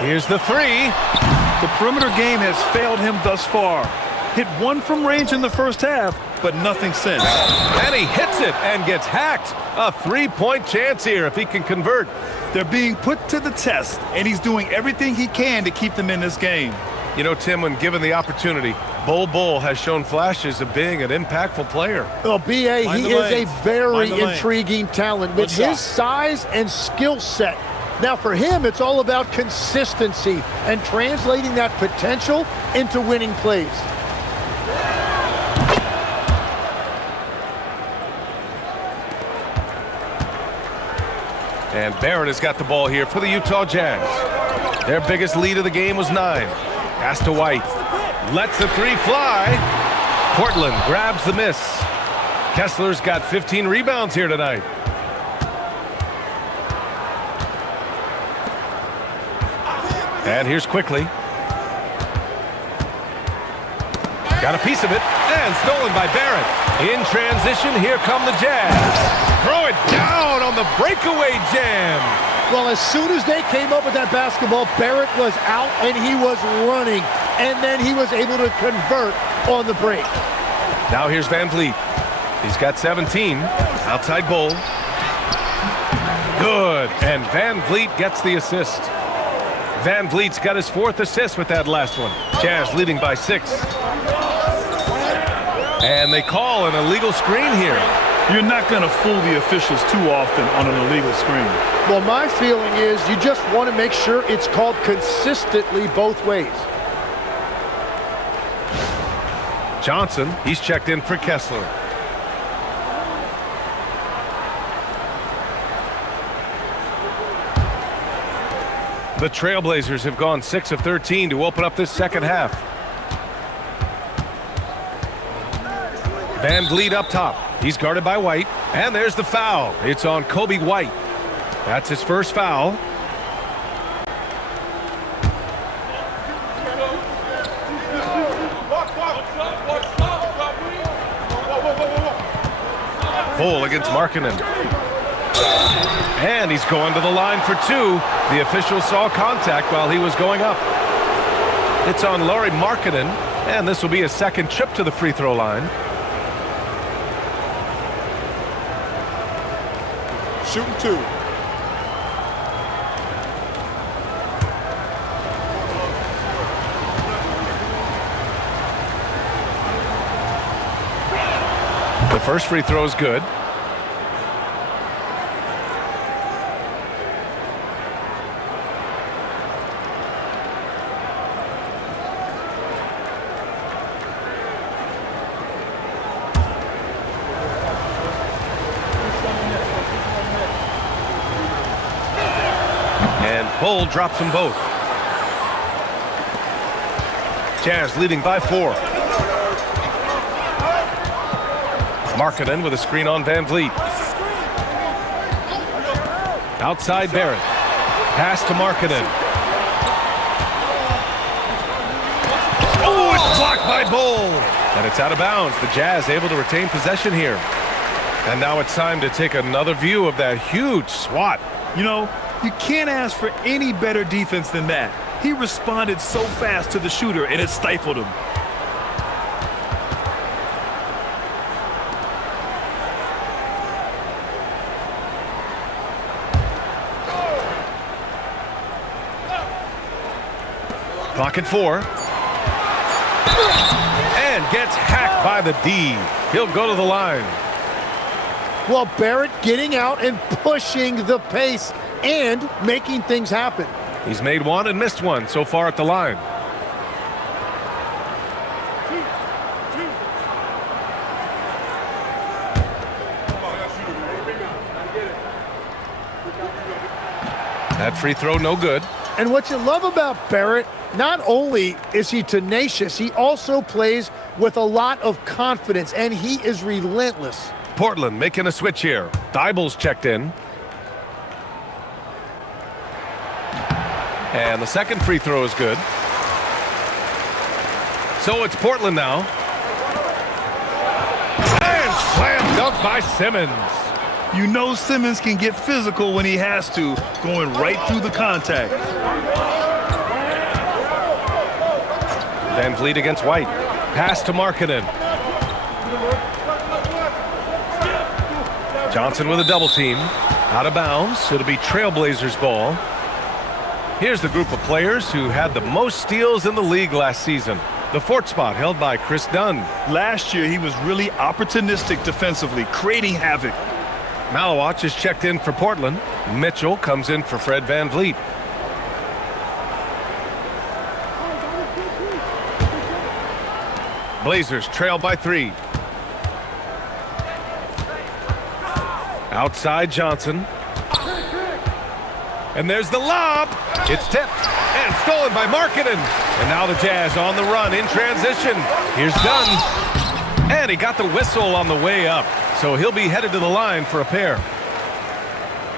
Here's the 3. The perimeter game has failed him thus far. Hit 1 from range in the first half, but nothing since. And he hits it and gets hacked. A 3-point chance here if he can convert. They're being put to the test, and he's doing everything he can to keep them in this game. You know, Tim, when given the opportunity, Bol has shown flashes of being an impactful player. Well, B.A., he is a very intriguing talent with his size and skill set. Now, for him, it's all about consistency and translating that potential into winning plays. And Barrett has got the ball here for the Utah Jazz. Their biggest lead of the game was 9. Pass to White. Lets the 3 fly. Portland grabs the miss. Kessler's got 15 rebounds here tonight. And here's Quickly. Got a piece of it, and stolen by Barrett. In transition, here come the Jazz. Throw it down on the breakaway jam. Well, as soon as they came up with that basketball, Barrett was out and he was running. And then he was able to convert on the break. Now here's Van Vliet. He's got 17. Outside Bol. Good. And Van Vliet gets the assist. Van Vliet's got his 4th assist with that last one. Jazz leading by 6. And they call an illegal screen here. You're not going to fool the officials too often on an illegal screen. Well, my feeling is you just want to make sure it's called consistently both ways. Johnson, he's checked in for Kessler. The Trailblazers have gone 6 of 13 to open up this second half. Van Vliet up top. He's guarded by White. And there's the foul. It's on Kobe White. That's his first foul. Bull against Markkanen. And he's going to the line for two. The official saw contact while he was going up. It's on Lauri Markkanen, and this will be a second trip to the free throw line. Shooting two. The first free throw is good. Bull drops them both. Jazz leading by 4. Markkanen with a screen on Van Vliet. Outside Barrett. Pass to Markkanen. Oh, it's blocked by Bull. And it's out of bounds. The Jazz able to retain possession here. And now it's time to take another view of that huge swat. You know, you can't ask for any better defense than that. He responded so fast to the shooter, and it stifled him. Clock at 4. And gets hacked by the D. He'll go to the line. Well, Barrett getting out and pushing the pace and making things happen. He's made one and missed one so far at the line. That free throw no good. And what you love about Barrett, not only is he tenacious, he also plays with a lot of confidence, and he is relentless. Portland making a switch here. Dible's checked in. And the second free throw is good. So it's Portland now. And slam dunk by Simmons. You know Simmons can get physical when he has to, going right through the contact. Van Vliet against White. Pass to Markkanen. Johnson with a double team. Out of bounds. It'll be Trailblazers ball. Here's the group of players who had the most steals in the league last season. The fourth spot held by Chris Dunn. Last year, he was really opportunistic defensively, creating havoc. Malawach is checked in for Portland. Mitchell comes in for Fred Van Vliet. Blazers trail by 3. Outside Johnson. And there's the lob. It's tipped and stolen by Markkanen. And now the Jazz on the run in transition. Here's Dunn. And he got the whistle on the way up. So he'll be headed to the line for a pair.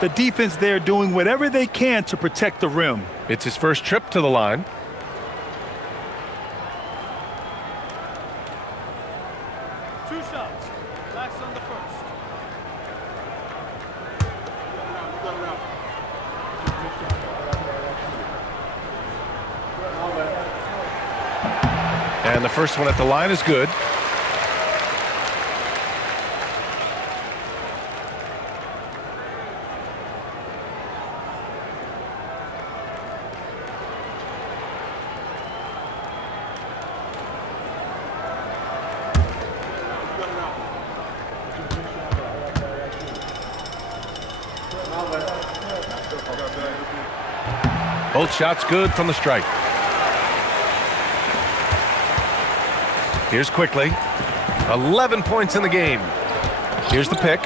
The defense there doing whatever they can to protect the rim. It's his first trip to the line. Two shots. Last on the first. And the first one at the line is good. Both shots good from the strike. Here's Quickly. 11 points in the game. Here's the pick.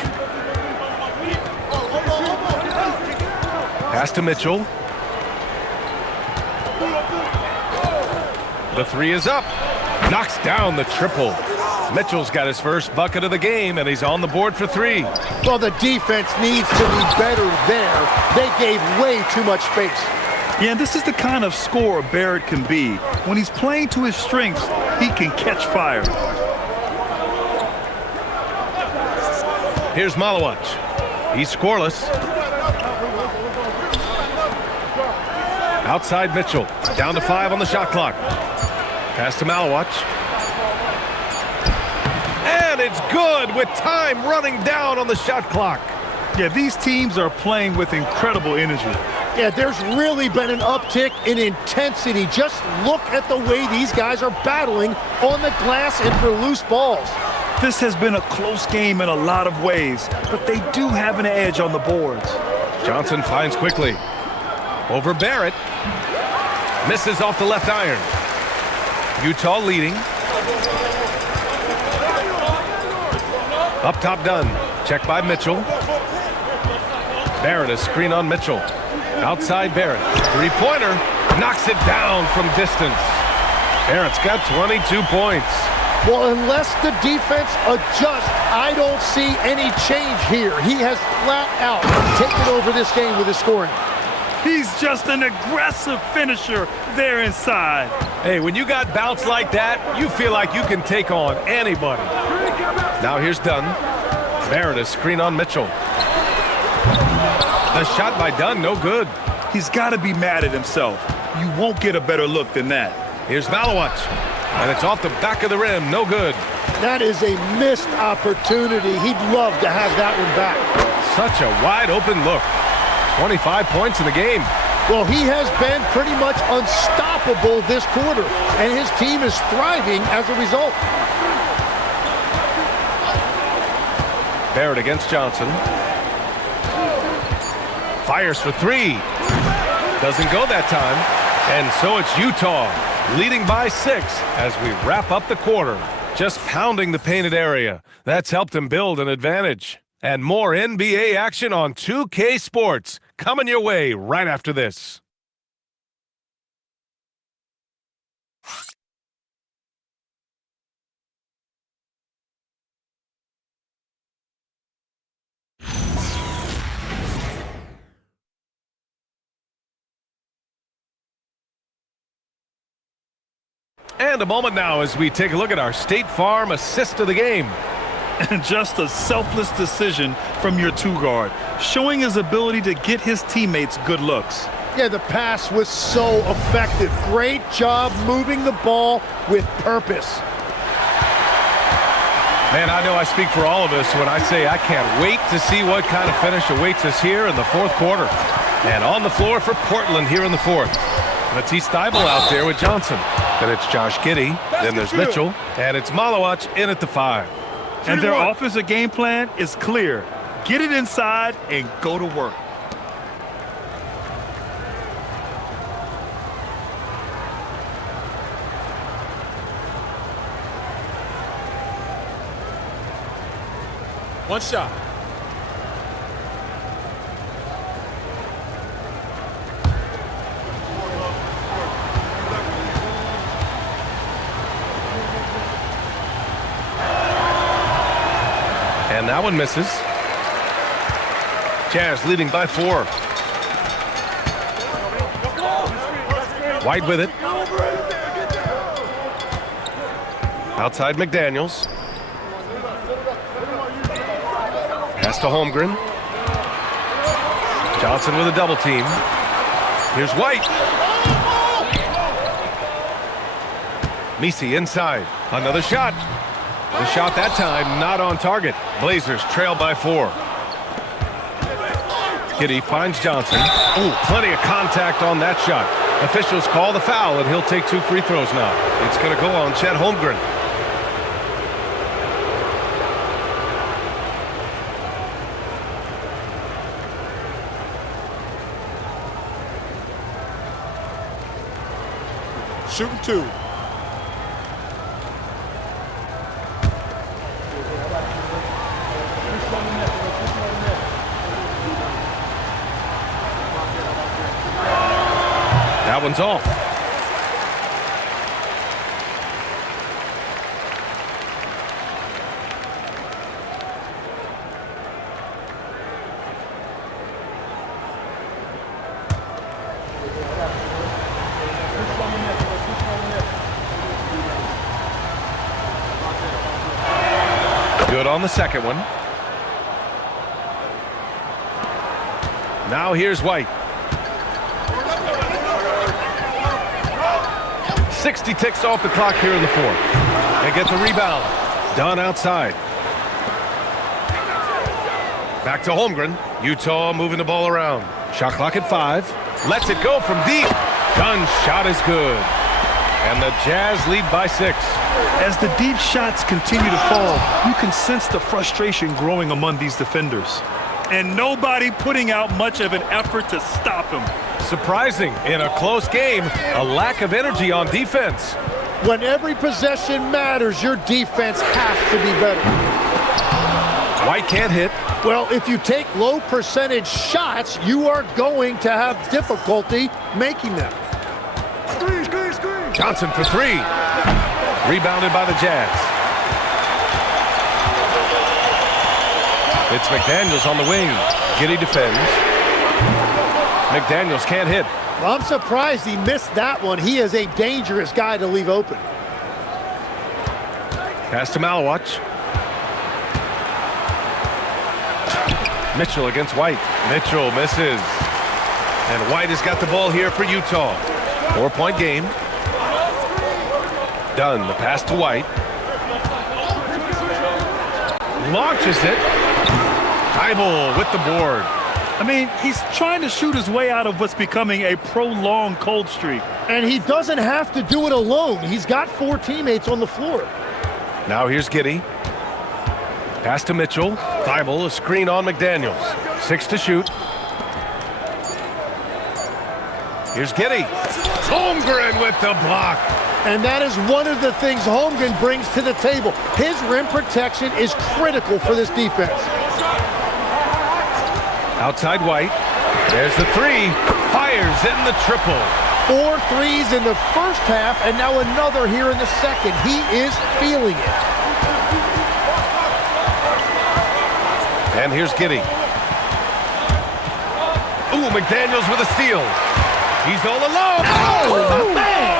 Pass to Mitchell. The three is up. Knocks down the triple. Mitchell's got his first bucket of the game, and he's on the board for three. Well, the defense needs to be better there. They gave way too much space. Yeah, and this is the kind of scorer Barrett can be. When he's playing to his strengths, he can catch fire. Here's Malawach. He's scoreless. Outside Mitchell. Down to 5 on the shot clock. Pass to Malawach. And it's good with time running down on the shot clock. Yeah, these teams are playing with incredible energy. Yeah, there's really been an uptick in intensity. Just look at the way these guys are battling on the glass and for loose balls. This has been a close game in a lot of ways, but they do have an edge on the boards. Johnson finds Quickly. Over Barrett. Misses off the left iron. Utah leading. Up top done. Check by Mitchell. Barrett, a screen on Mitchell. Outside Barrett. Three-pointer. Knocks it down from distance. Barrett's got 22 points. Well, unless the defense adjusts, I don't see any change here. He has flat out taken over this game with his scoring. He's just an aggressive finisher there inside. Hey, when you got bounce like that, you feel like you can take on anybody. Now here's Dunn. Barrett, a screen on Mitchell. The shot by Dunn, no good. He's got to be mad at himself. You won't get a better look than that. Here's Malawach. And it's off the back of the rim, no good. That is a missed opportunity. He'd love to have that one back. Such a wide open look. 25 points in the game. Well, he has been pretty much unstoppable this quarter, and his team is thriving as a result. Barrett against Johnson. Fires for three. Doesn't go that time. And so it's Utah leading by 6 as we wrap up the quarter. Just pounding the painted area. That's helped him build an advantage. And more NBA action on 2K Sports coming your way right after this. And a moment now as we take a look at our State Farm assist of the game. And just a selfless decision from your two-guard, showing his ability to get his teammates good looks. Yeah, the pass was so effective. Great job moving the ball with purpose. Man, I know I speak for all of us when I say I can't wait to see what kind of finish awaits us here in the fourth quarter. And on the floor for Portland here in the fourth. Matisse Thybulle out there with Johnson. Then it's Josh Giddey. Then there's Mitchell. And it's Malawach in at the 5. And their offensive game plan is clear. Get it inside and go to work. One shot. And that one misses. Jazz leading by 4. White with it. Outside McDaniels. Pass to Holmgren. Johnson with a double team. Here's White. Messi inside. Another shot. The shot that time not on target. Blazers trail by 4. Giddey finds Johnson. Ooh, plenty of contact on that shot. Officials call the foul, and he'll take 2 free throws now. It's going to go on Chet Holmgren. shooting 2. That one's off. Good on the second one. Now here's White. 60 ticks off the clock here in the fourth. They get the rebound. Dunn outside. Back to Holmgren. Utah moving the ball around. Shot clock at 5. Lets it go from deep. Dunn's shot is good. And the Jazz lead by 6. As the deep shots continue to fall, you can sense the frustration growing among these defenders. And nobody putting out much of an effort to stop him. Surprising in a close game, a lack of energy on defense. When every possession matters, your defense has to be better. White can't hit. Well, if you take low percentage shots, you are going to have difficulty making them. Johnson for 3. Rebounded by the Jazz. It's McDaniels on the wing. Giddey defends. McDaniels can't hit. Well, I'm surprised he missed that one. He is a dangerous guy to leave open. Pass to Malawach. Mitchell against White. Mitchell misses. And White has got the ball here for Utah. 4-point game. Dunn, the pass to White. Launches it. Thibault with the board. I mean, he's trying to shoot his way out of what's becoming a prolonged cold streak. And he doesn't have to do it alone. He's got 4 teammates on the floor. Now here's Giddey. Pass to Mitchell. Thibault, a screen on McDaniels. 6 to shoot. Here's Giddey. Holmgren with the block. And that is one of the things Holmgren brings to the table. His rim protection is critical for this defense. Outside White. There's the 3. Fires in the triple. 4 threes in the first half, and now another here in the second. He is feeling it. And here's Giddey. Ooh, McDaniels with a steal. He's all alone. Oh, man!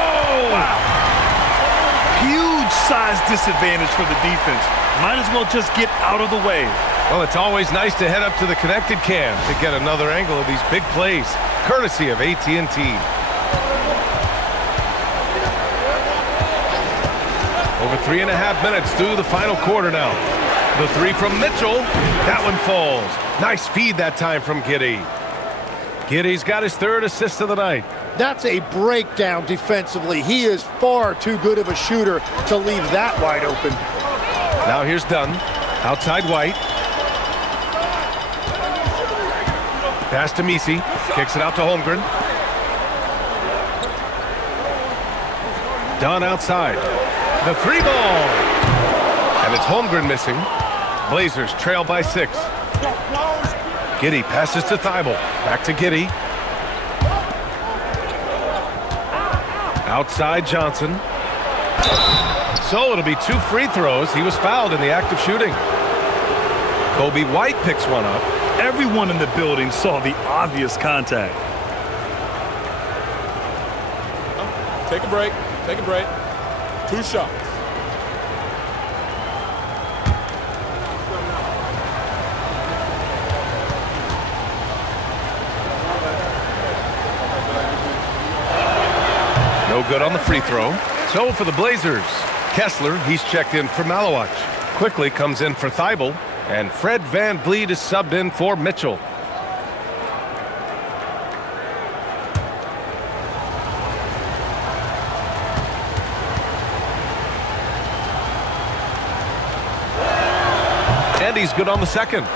Huge size disadvantage for the defense. Might as well just get out of the way. Well, it's always nice to head up to the connected cam to get another angle of these big plays, courtesy of AT&T. Over 3.5 minutes through the final quarter now. The 3 from Mitchell. That one falls. Nice feed that time from Giddey. Giddey's got his 3rd assist of the night. That's a breakdown defensively. He is far too good of a shooter to leave that wide open. Now here's Dunn. Outside White. Pass to Misi. Kicks it out to Holmgren. Dunn outside. The 3 ball. And it's Holmgren missing. Blazers trail by 6. Giddey passes to Thibault. Back to Giddey. Outside Johnson. So it'll be 2 free throws. He was fouled in the act of shooting. Kobe White picks one up. Everyone in the building saw the obvious contact. Take a break. Take a break. 2 shots. No good on the free throw. So for the Blazers, Kessler, he's checked in for Malawach. Quickly comes in for Thibault, and Fred VanVleet is subbed in for Mitchell. And he's good on the second.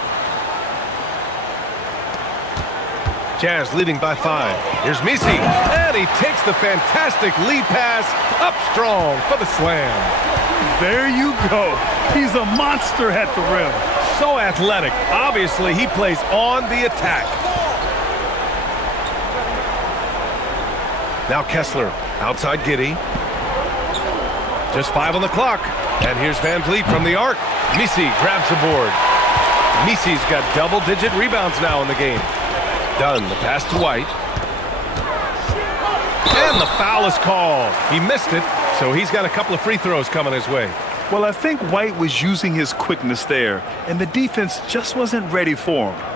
Jazz leading by 5. Here's Misi, and he takes the fantastic lead pass up strong for the slam. There you go. He's a monster at the rim. So athletic. Obviously, he plays on the attack. Now Kessler, outside Giddey. Just 5 on the clock. And here's Van Vliet from the arc. Misi grabs the board. Misi's got double-digit rebounds now in the game. Dunn, the pass to White. And the foul is called. He missed it, so he's got a couple of free throws coming his way. Well, I think White was using his quickness there, and the defense just wasn't ready for him.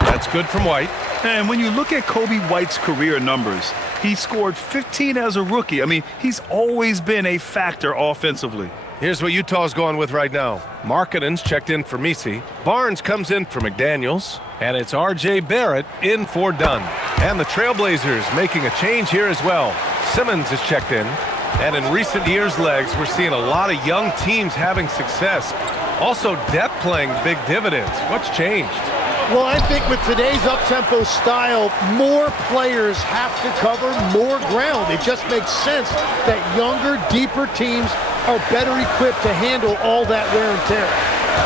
That's good from White. And when you look at Kobe White's career numbers, he scored 15 as a rookie. I mean, he's always been a factor offensively. Here's what Utah's going with right now. Markkanen's checked in for Misi. Barnes comes in for McDaniels. And it's R.J. Barrett in for Dunn. And the Trailblazers making a change here as well. Simmons is checked in. And in recent years' legs, we're seeing a lot of young teams having success. Also, depth playing big dividends. What's changed? Well, I think with today's up-tempo style, more players have to cover more ground. It just makes sense that younger, deeper teams are better equipped to handle all that wear and tear.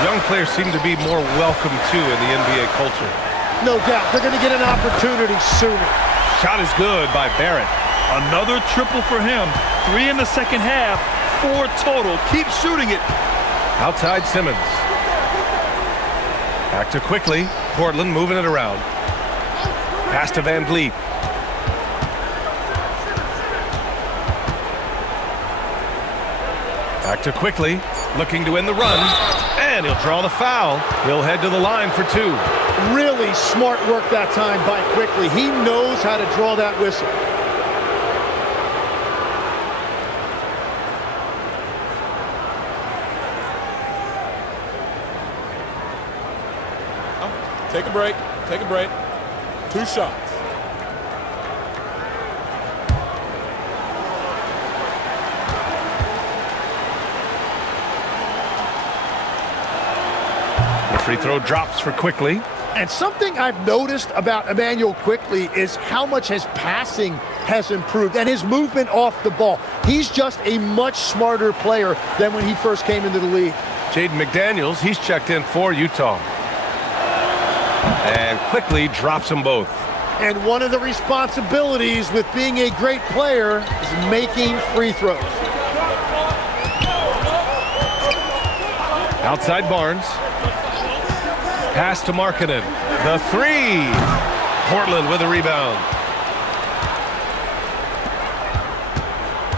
Young players seem to be more welcome, too, in the NBA culture. No doubt. They're going to get an opportunity sooner. Shot is good by Barrett. Another triple for him. 3 in the second half, 4 total. Keep shooting it. Outside Simmons. Back to quickly. Portland moving it around. Pass to Van Vliet. Back to quickly. Looking to win the run. And he'll draw the foul. He'll head to the line for 2. Really smart work that time by Quickly. He knows how to draw that whistle. Take a break. Take a break. 2 shots. The free throw drops for Quickly. And something I've noticed about Immanuel Quickly is how much his passing has improved and his movement off the ball. He's just a much smarter player than when he first came into the league. Jaden McDaniels, he's checked in for Utah. And Quickly drops them both. And one of the responsibilities with being a great player is making free throws. Outside Barnes. Pass to Markkanen. The 3. Portland with a rebound.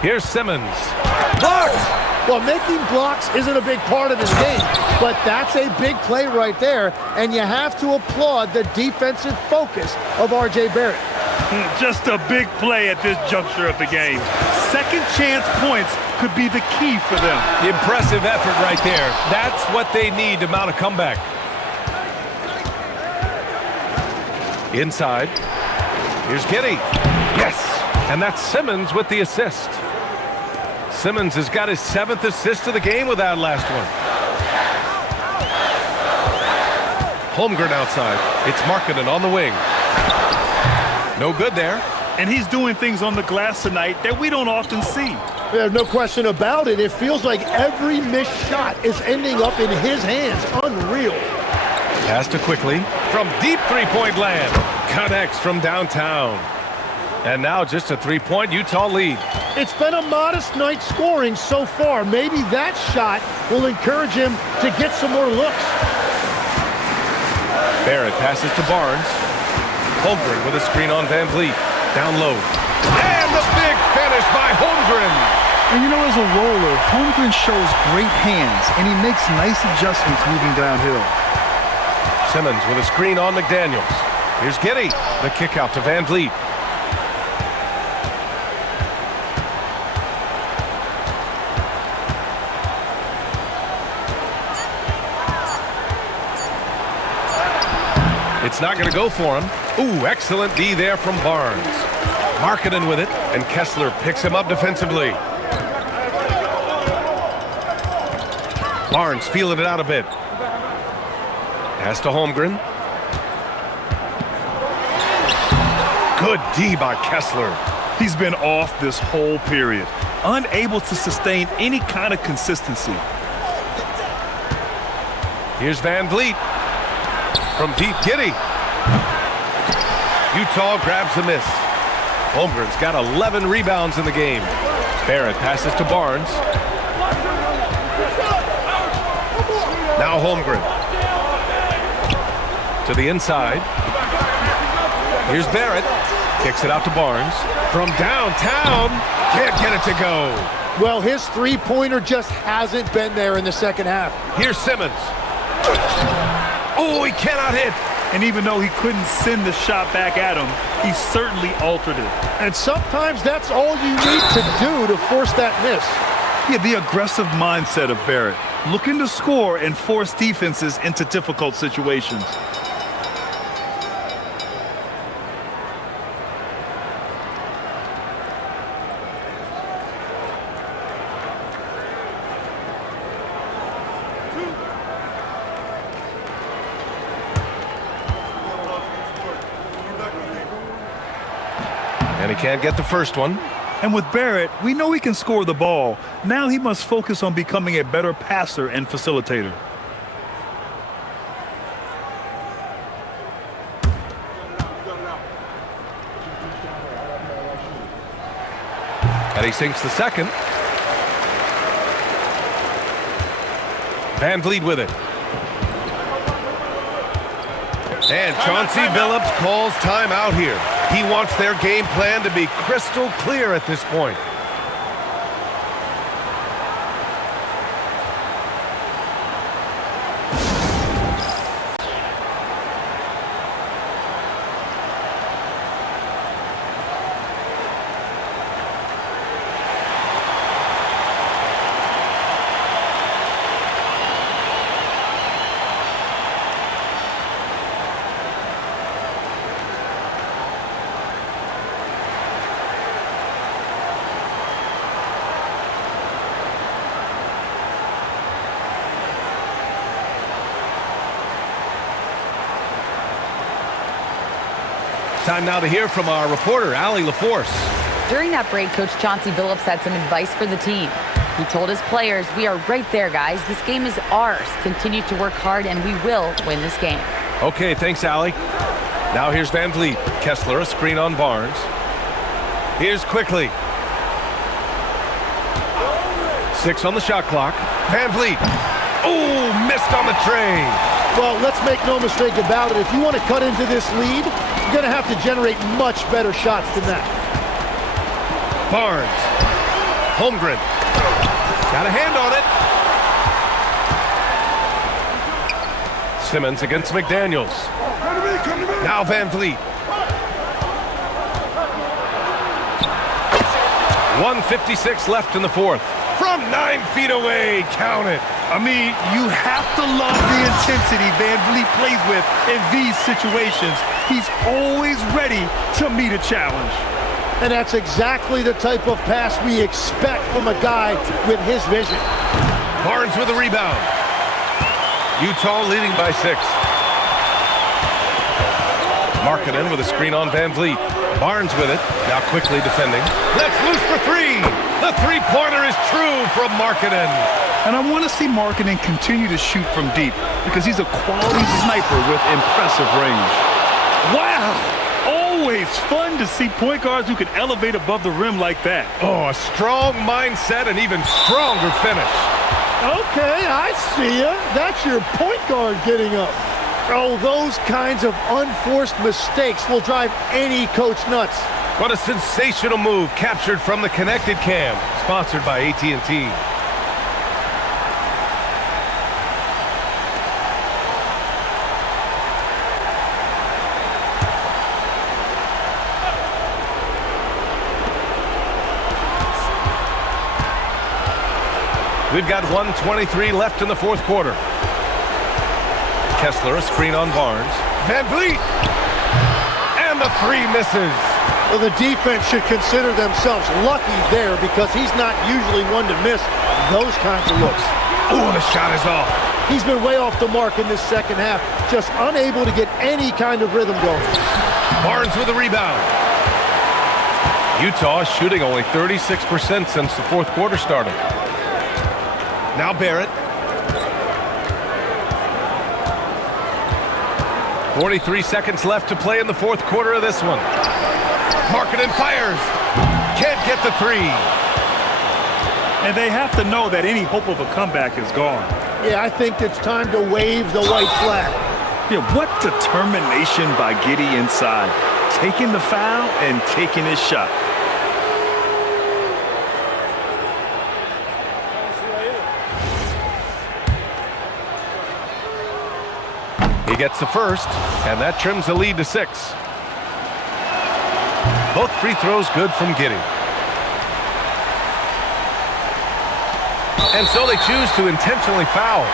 Here's Simmons. Blocked! Well, making blocks isn't a big part of his game, but that's a big play right there, and you have to applaud the defensive focus of R.J. Barrett. Just a big play at this juncture of the game. Second chance points could be the key for them. Impressive effort right there. That's what they need to mount a comeback. Inside. Here's Giddey. Yes! And that's Simmons with the assist. Simmons has got his 7th assist of the game with that last one. Holmgren outside. It's Markkanen on the wing. No good there. And he's doing things on the glass tonight that we don't often see. There's no question about it. It feels like every missed shot is ending up in his hands. Unreal. Pass to Quickly from deep three-point land. Connects from downtown. And now just a 3-point Utah lead. It's been a modest night scoring so far. Maybe that shot will encourage him to get some more looks. Barrett passes to Barnes. Holmgren with a screen on Van Vliet. Down low. And the big finish by Holmgren. And you know, as a roller, Holmgren shows great hands, and he makes nice adjustments moving downhill. Simmons with a screen on McDaniels. Here's Giddey. The kick out to Van Vliet. It's not going to go for him. Ooh, excellent D there from Barnes. Markkanen with it, and Kessler picks him up defensively. Barnes feeling it out a bit. Pass to Holmgren. Good D by Kessler. He's been off this whole period, unable to sustain any kind of consistency. Here's Van Vliet from deep. Giddy. Utah grabs the miss. Holmgren's got 11 rebounds in the game. Barrett passes to Barnes. Now Holmgren. To the inside. Here's Barrett. Kicks it out to Barnes. From downtown. Can't get it to go. Well, his three-pointer just hasn't been there in the second half. Here's Simmons. Oh, he cannot hit. And even though he couldn't send the shot back at him, he certainly altered it. And sometimes that's all you need to do to force that miss. Yeah, the aggressive mindset of Barrett, looking to score and force defenses into difficult situations. And he can't get the first one. And with Barrett, we know he can score the ball. Now he must focus on becoming a better passer and facilitator. And he sinks the second. Van Vliet with it. And Chauncey Billups calls timeout here. He wants their game plan to be crystal clear at this point. Time now to hear from our reporter, Allie LaForce. During that break, Coach Chauncey Billups had some advice for the team. He told his players, "We are right there, guys. This game is ours. Continue to work hard, and we will win this game." Okay, thanks, Allie. Now here's Van Vliet. Kessler, a screen on Barnes. Here's Quickly. 6 on the shot clock. Van Vliet. Oh, missed on the tray. Well, let's make no mistake about it. If you want to cut into this lead, you're going to have to generate much better shots than that. Barnes. Holmgren. Got a hand on it. Simmons against McDaniels. Now Van Vliet. 1:56 left in the fourth. From 9 feet away, count it. I mean, you have to love the intensity Van Vliet plays with in these situations. He's always ready to meet a challenge. And that's exactly the type of pass we expect from a guy with his vision. Barnes with a rebound. Utah leading by 6. Markkanen with a screen on Van Vliet. Barnes with it, now quickly defending. Let's loose for 3. The three-pointer is true from Markkanen. And I want to see Markkanen continue to shoot from deep because he's a quality sniper with impressive range. Wow! Always fun to see point guards who can elevate above the rim like that. Oh, a strong mindset and even stronger finish. Okay, I see ya. That's your point guard getting up. Oh, those kinds of unforced mistakes will drive any coach nuts. What a sensational move captured from the Connected Cam, sponsored by AT&T. We've got 1:23 left in the fourth quarter. Kessler, a screen on Barnes. Van Vliet. And the three misses. Well, the defense should consider themselves lucky there because he's not usually one to miss those kinds of looks. Ooh, the shot is off. He's been way off the mark in this second half, just unable to get any kind of rhythm going. Barnes with a rebound. Utah shooting only 36% since the fourth quarter started. Now Barrett. 43 seconds left to play in the fourth quarter of this one. Markkanen fires. Can't get the three. And they have to know that any hope of a comeback is gone. Yeah, I think it's time to wave the white flag. Yeah, what determination by Giddey inside. Taking the foul and taking his shot. He gets the first, and that trims the lead to 6. Both free throws good from Giddey. And so they choose to intentionally foul.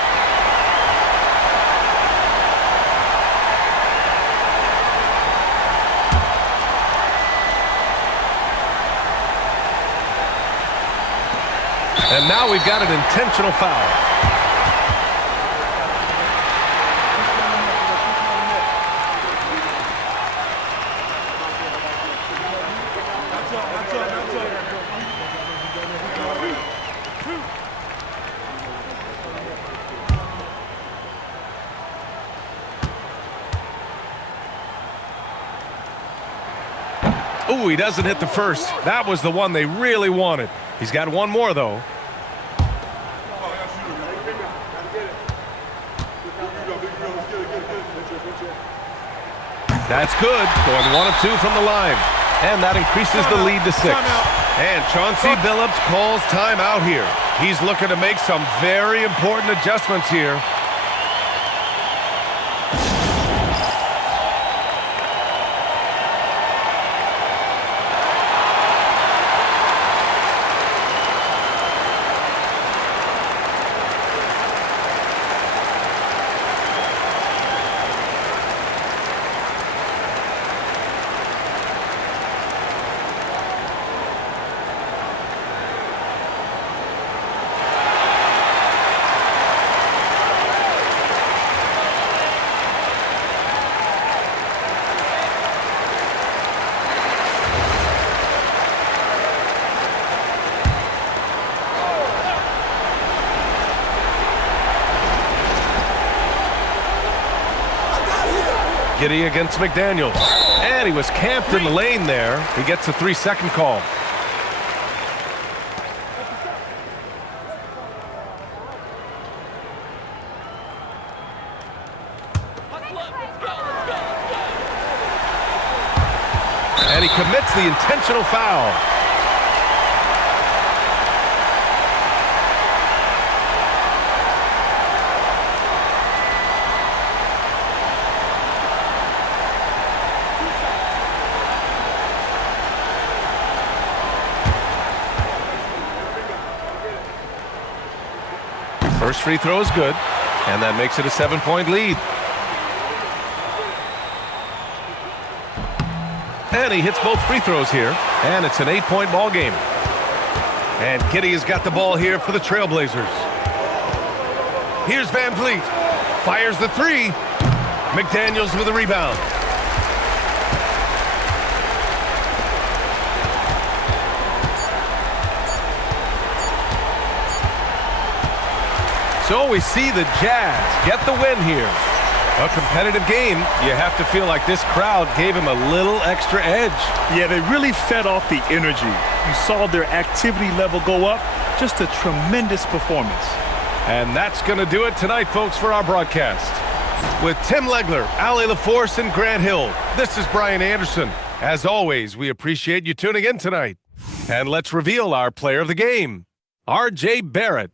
And now we've got an intentional foul. Ooh, he doesn't hit the first. That was the one they really wanted. He's got one more, though. That's good. Going 1 of 2 from the line. And that increases the lead to 6. And Chauncey Billups calls timeout here. He's looking to make some very important adjustments here. Giddey against McDaniels. And he was camped in the lane there. He gets a 3-second call. And he commits the intentional foul. First free throw is good, and that makes it a 7-point lead. And he hits both free throws here, and it's an 8-point ball game. And Giddey has got the ball here for the Trailblazers. Here's Van Vliet. Fires the three. McDaniels with a rebound. So we see the Jazz get the win here. A competitive game. You have to feel like this crowd gave him a little extra edge. Yeah, they really fed off the energy. You saw their activity level go up. Just a tremendous performance. And that's going to do it tonight, folks, for our broadcast. With Tim Legler, Allie LaForce, and Grant Hill, this is Brian Anderson. As always, we appreciate you tuning in tonight. And let's reveal our player of the game, R.J. Barrett.